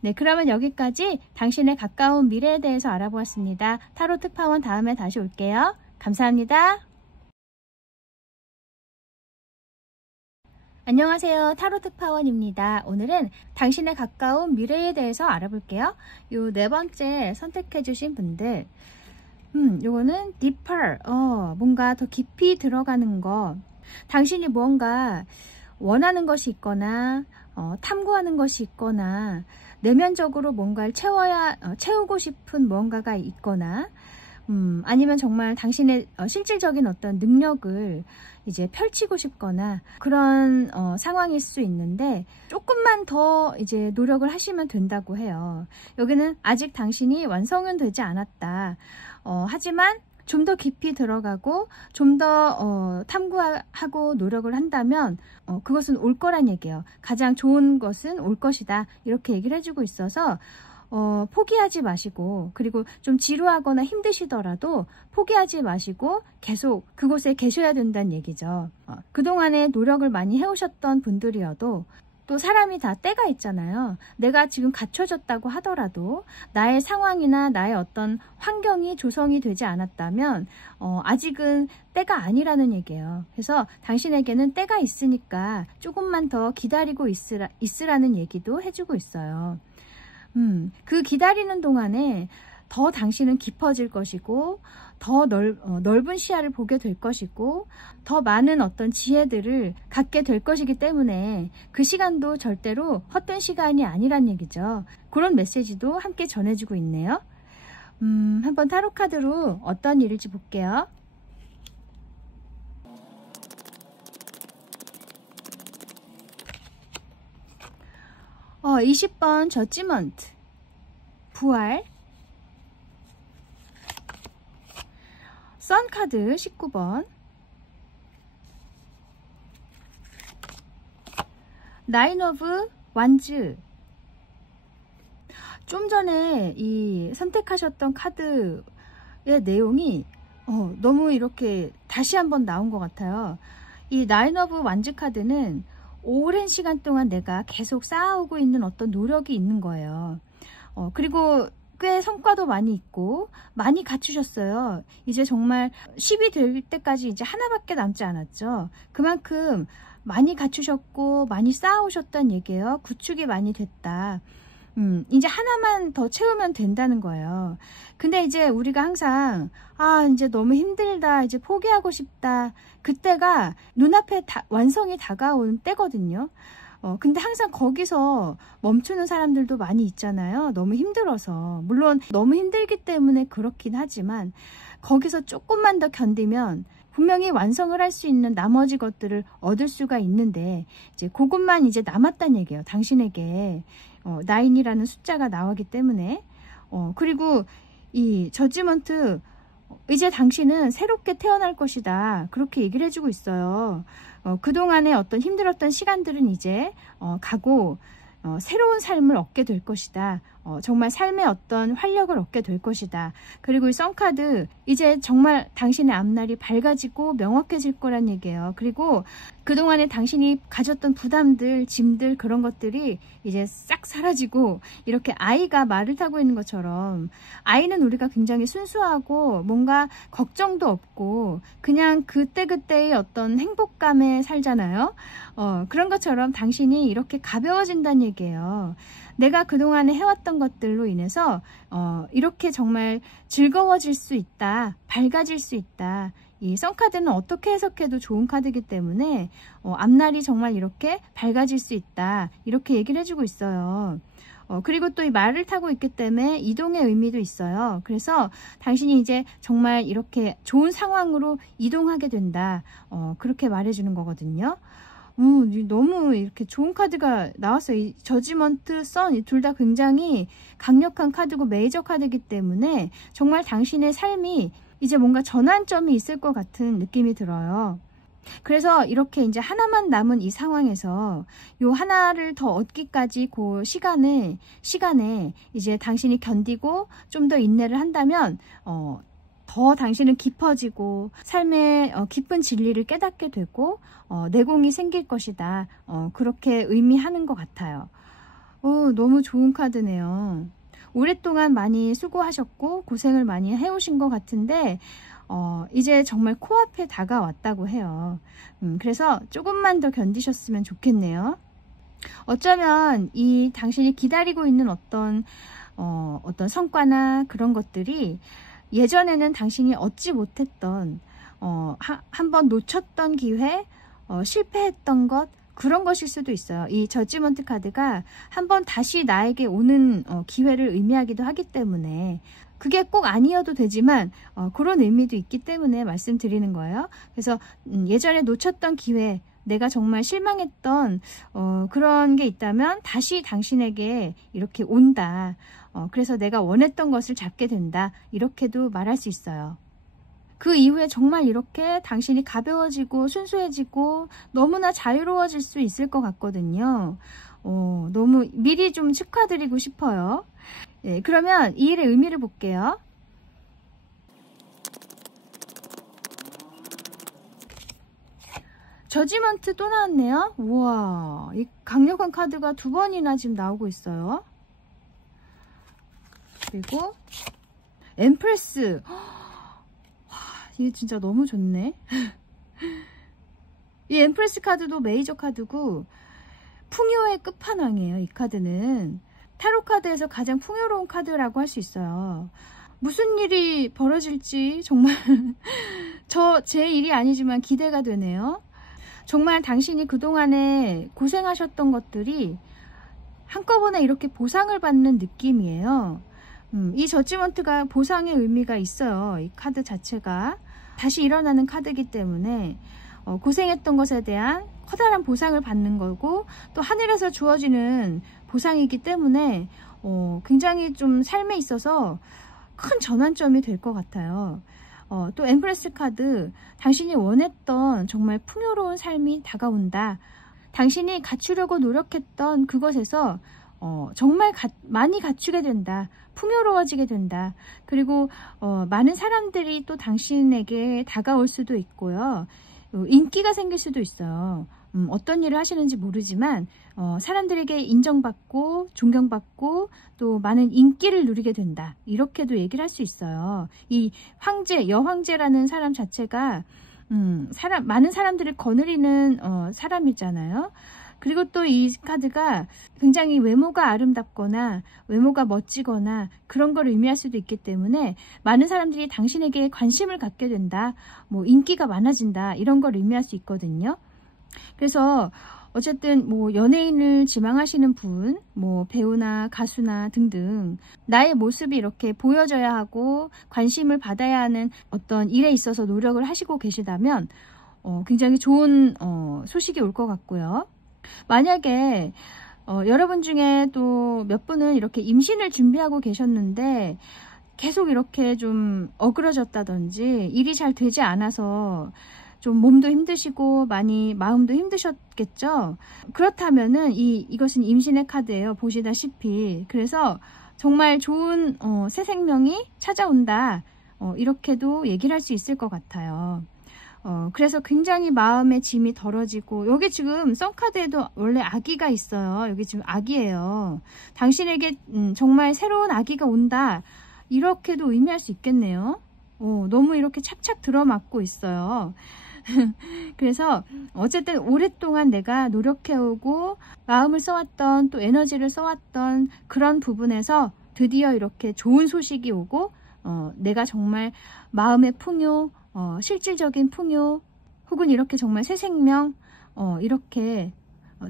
네, 그러면 여기까지 당신의 가까운 미래에 대해서 알아보았습니다. 타로 특파원 다음에 다시 올게요. 감사합니다. 안녕하세요. 타로 특파원입니다. 오늘은 당신의 가까운 미래에 대해서 알아볼게요. 요 네 번째 선택해 주신 분들, 요거는 deeper, 뭔가 더 깊이 들어가는 거. 당신이 무언가 원하는 것이 있거나 탐구하는 것이 있거나 내면적으로 뭔가를 채우고 싶은 무언가가 있거나 아니면 정말 당신의 실질적인 어떤 능력을 이제 펼치고 싶거나 그런 상황일 수 있는데, 조금만 더 이제 노력을 하시면 된다고 해요. 여기는 아직 당신이 완성은 되지 않았다. 하지만 좀 더 깊이 들어가고 좀 더 탐구하고 노력을 한다면 그것은 올 거란 얘기예요. 가장 좋은 것은 올 것이다, 이렇게 얘기를 해주고 있어서 포기하지 마시고, 그리고 좀 지루하거나 힘드시더라도 포기하지 마시고 계속 그곳에 계셔야 된다는 얘기죠. 그동안에 노력을 많이 해오셨던 분들이어도 또 사람이 다 때가 있잖아요. 내가 지금 갖춰졌다고 하더라도 나의 상황이나 나의 어떤 환경이 조성이 되지 않았다면 아직은 때가 아니라는 얘기예요. 그래서 당신에게는 때가 있으니까 조금만 더 기다리고 있으라는 얘기도 해주고 있어요. 그 기다리는 동안에 더 당신은 깊어질 것이고, 더 넓은 시야를 보게 될 것이고, 더 많은 어떤 지혜들을 갖게 될 것이기 때문에 그 시간도 절대로 헛된 시간이 아니란 얘기죠. 그런 메시지도 함께 전해주고 있네요. 한번 타로 카드로 어떤 일일지 볼게요. 20번 저지먼트, 부활. 선 카드 19번, 나인 오브 완즈. 좀 전에 이 선택하셨던 카드의 내용이 너무 이렇게 다시 한번 나온 것 같아요. 이 나인 오브 완즈 카드는 오랜 시간 동안 내가 계속 쌓아오고 있는 어떤 노력이 있는 거예요. 그리고 꽤 성과도 많이 있고 많이 갖추셨어요. 이제 정말 10이 될 때까지 이제 하나밖에 남지 않았죠. 그만큼 많이 갖추셨고 많이 쌓아오셨다는 얘기예요. 구축이 많이 됐다. 이제 하나만 더 채우면 된다는 거예요. 근데 이제 우리가 항상 이제 너무 힘들다, 이제 포기하고 싶다, 그때가 눈앞에 완성이 다가온 때거든요. 근데 항상 거기서 멈추는 사람들도 많이 있잖아요. 너무 힘들어서. 물론 너무 힘들기 때문에 그렇긴 하지만 거기서 조금만 더 견디면 분명히 완성을 할 수 있는 나머지 것들을 얻을 수가 있는데, 이제 그것만 이제 남았다는 얘기예요. 당신에게 9이라는 숫자가 나오기 때문에. 그리고 이 저지먼트, 이제 당신은 새롭게 태어날 것이다, 그렇게 얘기를 해주고 있어요. 그동안의 어떤 힘들었던 시간들은 이제 가고 새로운 삶을 얻게 될 것이다. 정말 삶의 어떤 활력을 얻게 될 것이다. 그리고 이 선카드, 이제 정말 당신의 앞날이 밝아지고 명확해질 거란 얘기예요. 그리고 그동안에 당신이 가졌던 부담들, 짐들, 그런 것들이 이제 싹 사라지고, 이렇게 아이가 말을 타고 있는 것처럼, 아이는 우리가 굉장히 순수하고 뭔가 걱정도 없고 그냥 그때그때의 어떤 행복감에 살잖아요. 그런 것처럼 당신이 이렇게 가벼워진다는 얘기예요. 내가 그동안에 해왔던 것들로 인해서 이렇게 정말 즐거워질 수 있다, 밝아질 수 있다. 이 선카드는 어떻게 해석해도 좋은 카드이기 때문에 앞날이 정말 이렇게 밝아질 수 있다, 이렇게 얘기를 해주고 있어요. 그리고 또 이 말을 타고 있기 때문에 이동의 의미도 있어요. 그래서 당신이 이제 정말 이렇게 좋은 상황으로 이동하게 된다, 그렇게 말해주는 거거든요. 너무 이렇게 좋은 카드가 나왔어요. 이 저지먼트, 선, 둘 다 굉장히 강력한 카드고 메이저 카드이기 때문에 정말 당신의 삶이 이제 뭔가 전환점이 있을 것 같은 느낌이 들어요. 그래서 이렇게 이제 하나만 남은 이 상황에서 요 하나를 더 얻기까지 그 시간에 이제 당신이 견디고 좀 더 인내를 한다면 더 당신은 깊어지고 삶의 깊은 진리를 깨닫게 되고 내공이 생길 것이다, 그렇게 의미하는 것 같아요. 너무 좋은 카드네요. 오랫동안 많이 수고하셨고 고생을 많이 해오신 것 같은데 이제 정말 코앞에 다가왔다고 해요. 그래서 조금만 더 견디셨으면 좋겠네요. 어쩌면 이 당신이 기다리고 있는 어떤 성과나 그런 것들이 예전에는 당신이 얻지 못했던 한번 놓쳤던 기회, 실패했던 것, 그런 것일 수도 있어요. 이 저지먼트 카드가 한번 다시 나에게 오는 기회를 의미하기도 하기 때문에, 그게 꼭 아니어도 되지만 그런 의미도 있기 때문에 말씀드리는 거예요. 그래서 예전에 놓쳤던 기회, 내가 정말 실망했던 그런 게 있다면 다시 당신에게 이렇게 온다. 그래서 내가 원했던 것을 잡게 된다, 이렇게도 말할 수 있어요. 그 이후에 정말 이렇게 당신이 가벼워지고 순수해지고 너무나 자유로워질 수 있을 것 같거든요. 너무 미리 좀 축하드리고 싶어요. 네, 그러면 이 일의 의미를 볼게요. 저지먼트 또 나왔네요. 우와, 이 강력한 카드가 2번이나 지금 나오고 있어요. 그리고 엠프레스. 이게 진짜 너무 좋네. 이 엠프레스 카드도 메이저 카드고 풍요의 끝판왕이에요. 이 카드는 타로 카드에서 가장 풍요로운 카드라고 할 수 있어요. 무슨 일이 벌어질지 정말 제 일이 아니지만 기대가 되네요. 정말 당신이 그동안에 고생하셨던 것들이 한꺼번에 이렇게 보상을 받는 느낌이에요. 이 저지먼트가 보상의 의미가 있어요. 이 카드 자체가 다시 일어나는 카드이기 때문에 고생했던 것에 대한 커다란 보상을 받는 거고, 또 하늘에서 주어지는 보상이기 때문에 굉장히 좀 삶에 있어서 큰 전환점이 될 것 같아요. 또 엠프레스 카드, 당신이 원했던 정말 풍요로운 삶이 다가온다. 당신이 갖추려고 노력했던 그것에서 정말 많이 갖추게 된다. 풍요로워지게 된다. 그리고 많은 사람들이 또 당신에게 다가올 수도 있고요. 인기가 생길 수도 있어요. 어떤 일을 하시는지 모르지만 사람들에게 인정받고 존경받고 또 많은 인기를 누리게 된다. 이렇게도 얘기를 할 수 있어요. 이 황제, 여황제라는 사람 자체가 많은 사람들을 거느리는 사람이잖아요. 그리고 또 이 카드가 굉장히 외모가 아름답거나 외모가 멋지거나 그런 걸 의미할 수도 있기 때문에 많은 사람들이 당신에게 관심을 갖게 된다, 뭐 인기가 많아진다, 이런 걸 의미할 수 있거든요. 그래서 어쨌든 뭐 연예인을 지망하시는 분, 뭐 배우나 가수나 등등 나의 모습이 이렇게 보여져야 하고 관심을 받아야 하는 어떤 일에 있어서 노력을 하시고 계시다면 굉장히 좋은 소식이 올 것 같고요. 만약에 여러분 중에 또 몇 분은 이렇게 임신을 준비하고 계셨는데 계속 이렇게 좀 어그러졌다든지 일이 잘 되지 않아서 좀 몸도 힘드시고 많이 마음도 힘드셨겠죠. 그렇다면은 이것은 임신의 카드예요. 보시다시피. 그래서 정말 좋은 새 생명이 찾아온다, 이렇게도 얘기를 할 수 있을 것 같아요. 그래서 굉장히 마음의 짐이 덜어지고, 여기 지금 썬카드에도 원래 아기가 있어요. 여기 지금 아기예요. 당신에게 정말 새로운 아기가 온다, 이렇게도 의미할 수 있겠네요. 너무 이렇게 착착 들어맞고 있어요. 그래서 어쨌든 오랫동안 내가 노력해오고 마음을 써왔던, 또 에너지를 써왔던 그런 부분에서 드디어 이렇게 좋은 소식이 오고, 내가 정말 마음의 풍요, 실질적인 풍요, 혹은 이렇게 정말 새 생명, 이렇게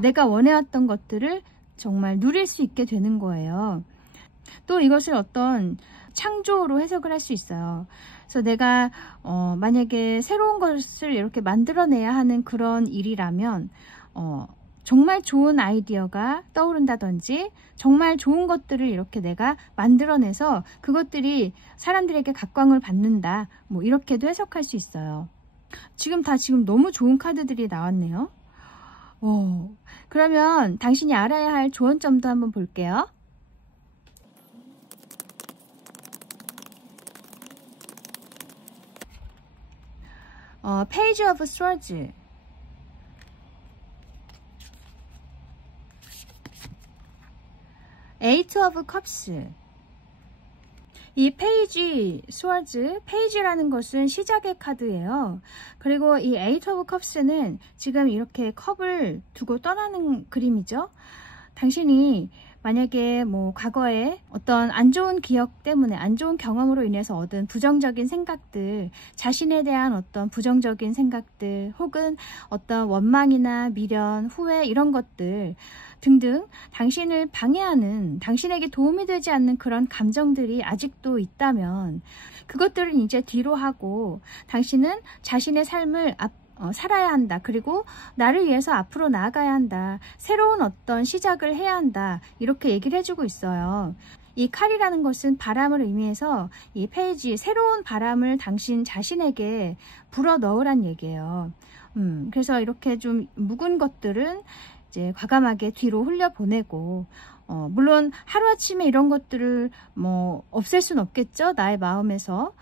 내가 원해왔던 것들을 정말 누릴 수 있게 되는 거예요. 또 이것을 어떤 창조로 해석을 할 수 있어요. 그래서 내가 만약에 새로운 것을 이렇게 만들어내야 하는 그런 일이라면 정말 좋은 아이디어가 떠오른다든지 정말 좋은 것들을 이렇게 내가 만들어내서 그것들이 사람들에게 각광을 받는다, 뭐 이렇게도 해석할 수 있어요. 지금 너무 좋은 카드들이 나왔네요. 그러면 당신이 알아야 할 조언점도 한번 볼게요. Page of Swords, Eight of Cups. 이 페이지, 스워즈, 페이지라는 것은 시작의 카드예요. 그리고 이 Eight of Cups는 지금 이렇게 컵을 두고 떠나는 그림이죠. 당신이 만약에 뭐 과거에 어떤 안 좋은 기억 때문에, 안 좋은 경험으로 인해서 얻은 부정적인 생각들, 자신에 대한 어떤 부정적인 생각들, 혹은 어떤 원망이나 미련, 후회, 이런 것들 등등 당신을 방해하는, 당신에게 도움이 되지 않는 그런 감정들이 아직도 있다면 그것들은 이제 뒤로 하고 당신은 자신의 삶을 살아야 한다. 그리고 나를 위해서 앞으로 나아가야 한다. 새로운 어떤 시작을 해야 한다. 이렇게 얘기를 해주고 있어요. 이 칼이라는 것은 바람을 의미해서 이 페이지, 새로운 바람을 당신 자신에게 불어 넣으란 얘기예요. 그래서 이렇게 좀 묵은 것들은 이제 과감하게 뒤로 흘려보내고, 물론 하루아침에 이런 것들을 뭐 없앨 순 없겠죠. 나의 마음에서.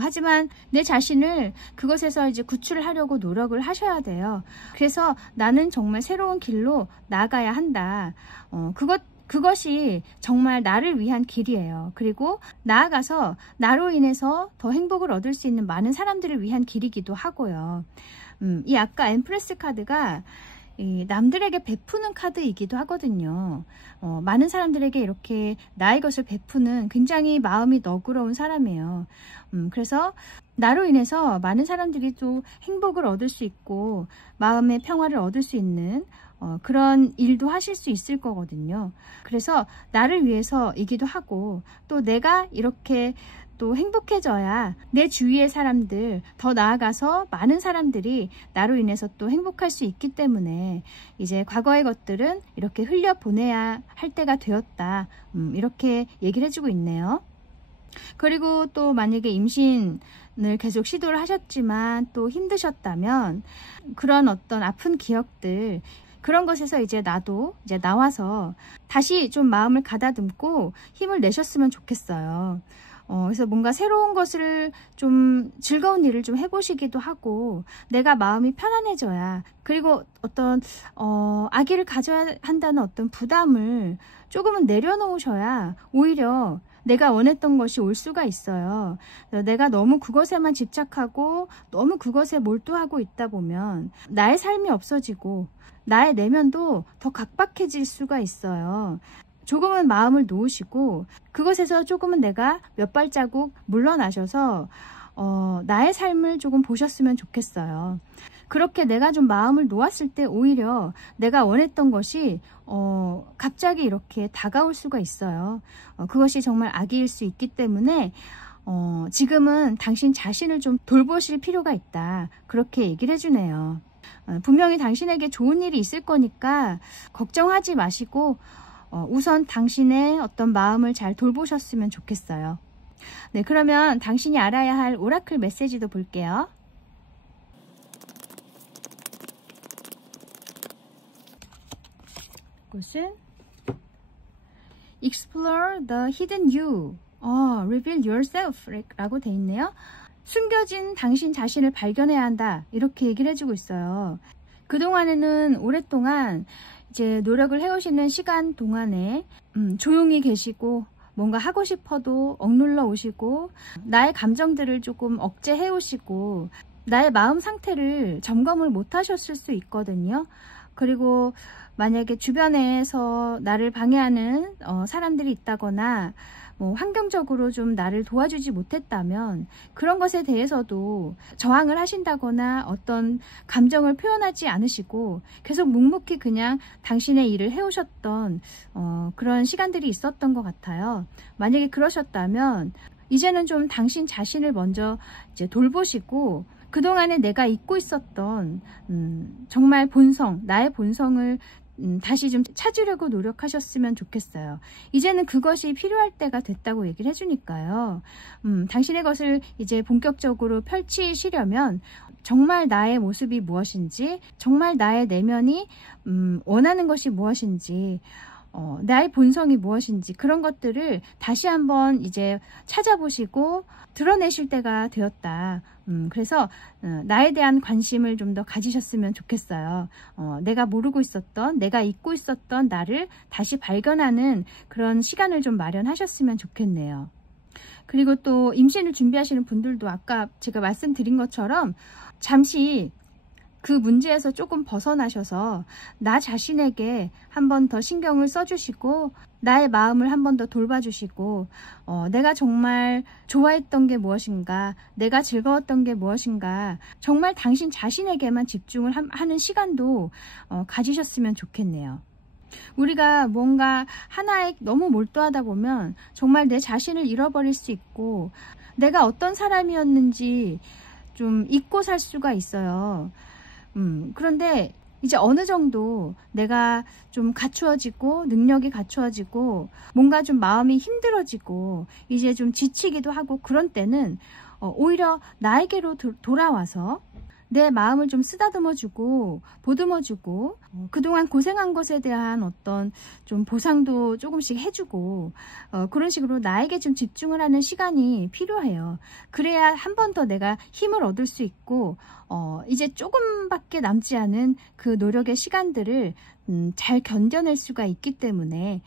하지만 내 자신을 그것에서 이제 구출을 하려고 노력을 하셔야 돼요. 그래서 나는 정말 새로운 길로 나아가야 한다. 그것이 정말 나를 위한 길이에요. 그리고 나아가서 나로 인해서 더 행복을 얻을 수 있는 많은 사람들을 위한 길이기도 하고요. 이 아까 엠프레스 카드가 남들에게 베푸는 카드이기도 하거든요. 많은 사람들에게 이렇게 나의 것을 베푸는 굉장히 마음이 너그러운 사람이에요. 그래서 나로 인해서 많은 사람들이 또 행복을 얻을 수 있고 마음의 평화를 얻을 수 있는 그런 일도 하실 수 있을 거거든요. 그래서 나를 위해서이기도 하고, 또 내가 이렇게 또 행복해져야 내 주위의 사람들, 더 나아가서 많은 사람들이 나로 인해서 또 행복할 수 있기 때문에 이제 과거의 것들은 이렇게 흘려보내야 할 때가 되었다. 이렇게 얘기를 해주고 있네요. 그리고 또 만약에 임신을 계속 시도를 하셨지만 또 힘드셨다면 그런 어떤 아픈 기억들, 그런 것에서 이제 나와서 다시 좀 마음을 가다듬고 힘을 내셨으면 좋겠어요. 그래서 뭔가 새로운 것을 좀 즐거운 일을 좀 해보시기도 하고 내가 마음이 편안해져야 그리고 어떤 아기를 가져야 한다는 어떤 부담을 조금은 내려놓으셔야 오히려 내가 원했던 것이 올 수가 있어요. 내가 너무 그것에만 집착하고 너무 그것에 몰두하고 있다 보면 나의 삶이 없어지고 나의 내면도 더 각박해질 수가 있어요. 조금은 마음을 놓으시고 그것에서 조금은 내가 몇 발자국 물러나셔서 나의 삶을 조금 보셨으면 좋겠어요. 그렇게 내가 좀 마음을 놓았을 때 오히려 내가 원했던 것이 갑자기 이렇게 다가올 수가 있어요. 그것이 정말 악일 수 있기 때문에 지금은 당신 자신을 좀 돌보실 필요가 있다. 그렇게 얘기를 해주네요. 분명히 당신에게 좋은 일이 있을 거니까 걱정하지 마시고 우선 당신의 어떤 마음을 잘 돌보셨으면 좋겠어요. 네, 그러면 당신이 알아야 할 오라클 메시지도 볼게요. 이것은 Explore the hidden you, reveal yourself 라고 돼 있네요. 숨겨진 당신 자신을 발견해야 한다, 이렇게 얘기를 해주고 있어요. 그동안에는 오랫동안 이제 노력을 해오시는 시간 동안에 조용히 계시고 뭔가 하고 싶어도 억눌러 오시고 나의 감정들을 조금 억제해 오시고 나의 마음 상태를 점검을 못 하셨을 수 있거든요. 그리고 만약에 주변에서 나를 방해하는 사람들이 있다거나 뭐 환경적으로 좀 나를 도와주지 못했다면 그런 것에 대해서도 저항을 하신다거나 어떤 감정을 표현하지 않으시고 계속 묵묵히 그냥 당신의 일을 해오셨던 그런 시간들이 있었던 것 같아요. 만약에 그러셨다면 이제는 좀 당신 자신을 먼저 이제 돌보시고 그동안에 내가 잊고 있었던 정말 본성, 나의 본성을 다시 좀 찾으려고 노력하셨으면 좋겠어요. 이제는 그것이 필요할 때가 됐다고 얘기를 해주니까요. 당신의 것을 이제 본격적으로 펼치시려면 정말 나의 모습이 무엇인지, 정말 나의 내면이 원하는 것이 무엇인지, 나의 본성이 무엇인지 그런 것들을 다시 한번 이제 찾아보시고 드러내실 때가 되었다. 그래서 나에 대한 관심을 좀 더 가지셨으면 좋겠어요. 내가 모르고 있었던, 내가 잊고 있었던 나를 다시 발견하는 그런 시간을 좀 마련하셨으면 좋겠네요. 그리고 또 임신을 준비하시는 분들도 아까 제가 말씀드린 것처럼 잠시 그 문제에서 조금 벗어나셔서 나 자신에게 한 번 더 신경을 써주시고 나의 마음을 한 번 더 돌봐주시고 내가 정말 좋아했던 게 무엇인가, 내가 즐거웠던 게 무엇인가, 정말 당신 자신에게만 집중을 하는 시간도 가지셨으면 좋겠네요. 우리가 뭔가 하나에 너무 몰두하다 보면 정말 내 자신을 잃어버릴 수 있고 내가 어떤 사람이었는지 좀 잊고 살 수가 있어요. 그런데 이제 어느 정도 내가 좀 갖추어지고 능력이 갖추어지고 뭔가 좀 마음이 힘들어지고 이제 좀 지치기도 하고 그런 때는 오히려 나에게로 돌아와서 내 마음을 좀 쓰다듬어주고 보듬어주고 그동안 고생한 것에 대한 어떤 좀 보상도 조금씩 해주고 그런 식으로 나에게 좀 집중을 하는 시간이 필요해요. 그래야 한 번 더 내가 힘을 얻을 수 있고 이제 조금밖에 남지 않은 그 노력의 시간들을 잘 견뎌낼 수가 있기 때문에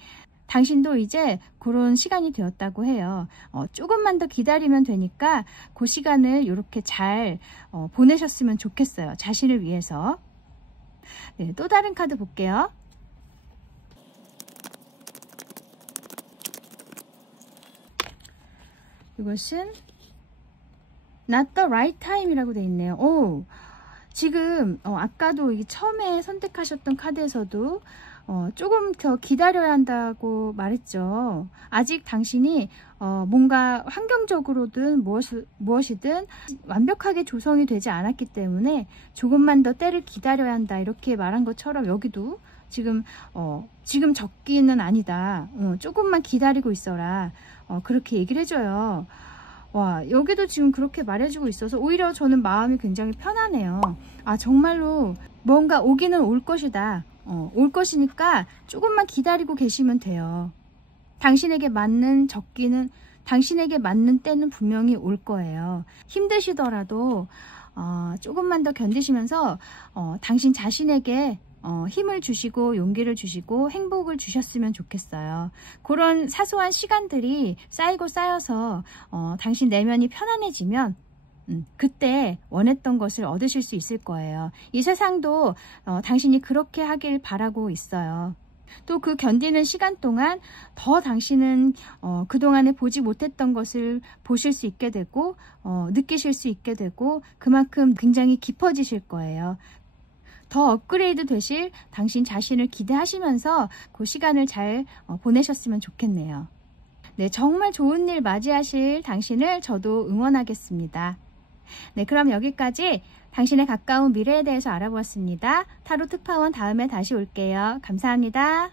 당신도 이제 그런 시간이 되었다고 해요. 조금만 더 기다리면 되니까 그 시간을 이렇게 잘 보내셨으면 좋겠어요. 자신을 위해서. 네, 또 다른 카드 볼게요. 이것은 Not the right time 이라고 되어 있네요. 지금 아까도 처음에 선택하셨던 카드에서도 조금 더 기다려야 한다고 말했죠. 아직 당신이 뭔가 환경적으로든 무엇이든 완벽하게 조성이 되지 않았기 때문에 조금만 더 때를 기다려야 한다, 이렇게 말한 것처럼 여기도 지금 적기는 아니다, 조금만 기다리고 있어라, 그렇게 얘기를 해줘요. 와, 여기도 지금 그렇게 말해주고 있어서 오히려 저는 마음이 굉장히 편하네요. 아, 정말로 뭔가 오기는 올 것이다. 올 것이니까 조금만 기다리고 계시면 돼요. 당신에게 맞는 적기는 당신에게 맞는 때는 분명히 올 거예요. 힘드시더라도 조금만 더 견디시면서 당신 자신에게 힘을 주시고 용기를 주시고 행복을 주셨으면 좋겠어요. 그런 사소한 시간들이 쌓이고 쌓여서 당신 내면이 편안해지면 그때 원했던 것을 얻으실 수 있을 거예요. 이 세상도 당신이 그렇게 하길 바라고 있어요. 또 그 견디는 시간 동안 더 당신은 그동안에 보지 못했던 것을 보실 수 있게 되고 느끼실 수 있게 되고 그만큼 굉장히 깊어지실 거예요. 더 업그레이드 되실 당신 자신을 기대하시면서 그 시간을 잘 보내셨으면 좋겠네요. 네, 정말 좋은 일 맞이하실 당신을 저도 응원하겠습니다. 네, 그럼 여기까지 당신의 가까운 미래에 대해서 알아보았습니다. 타로 특파원 다음에 다시 올게요. 감사합니다.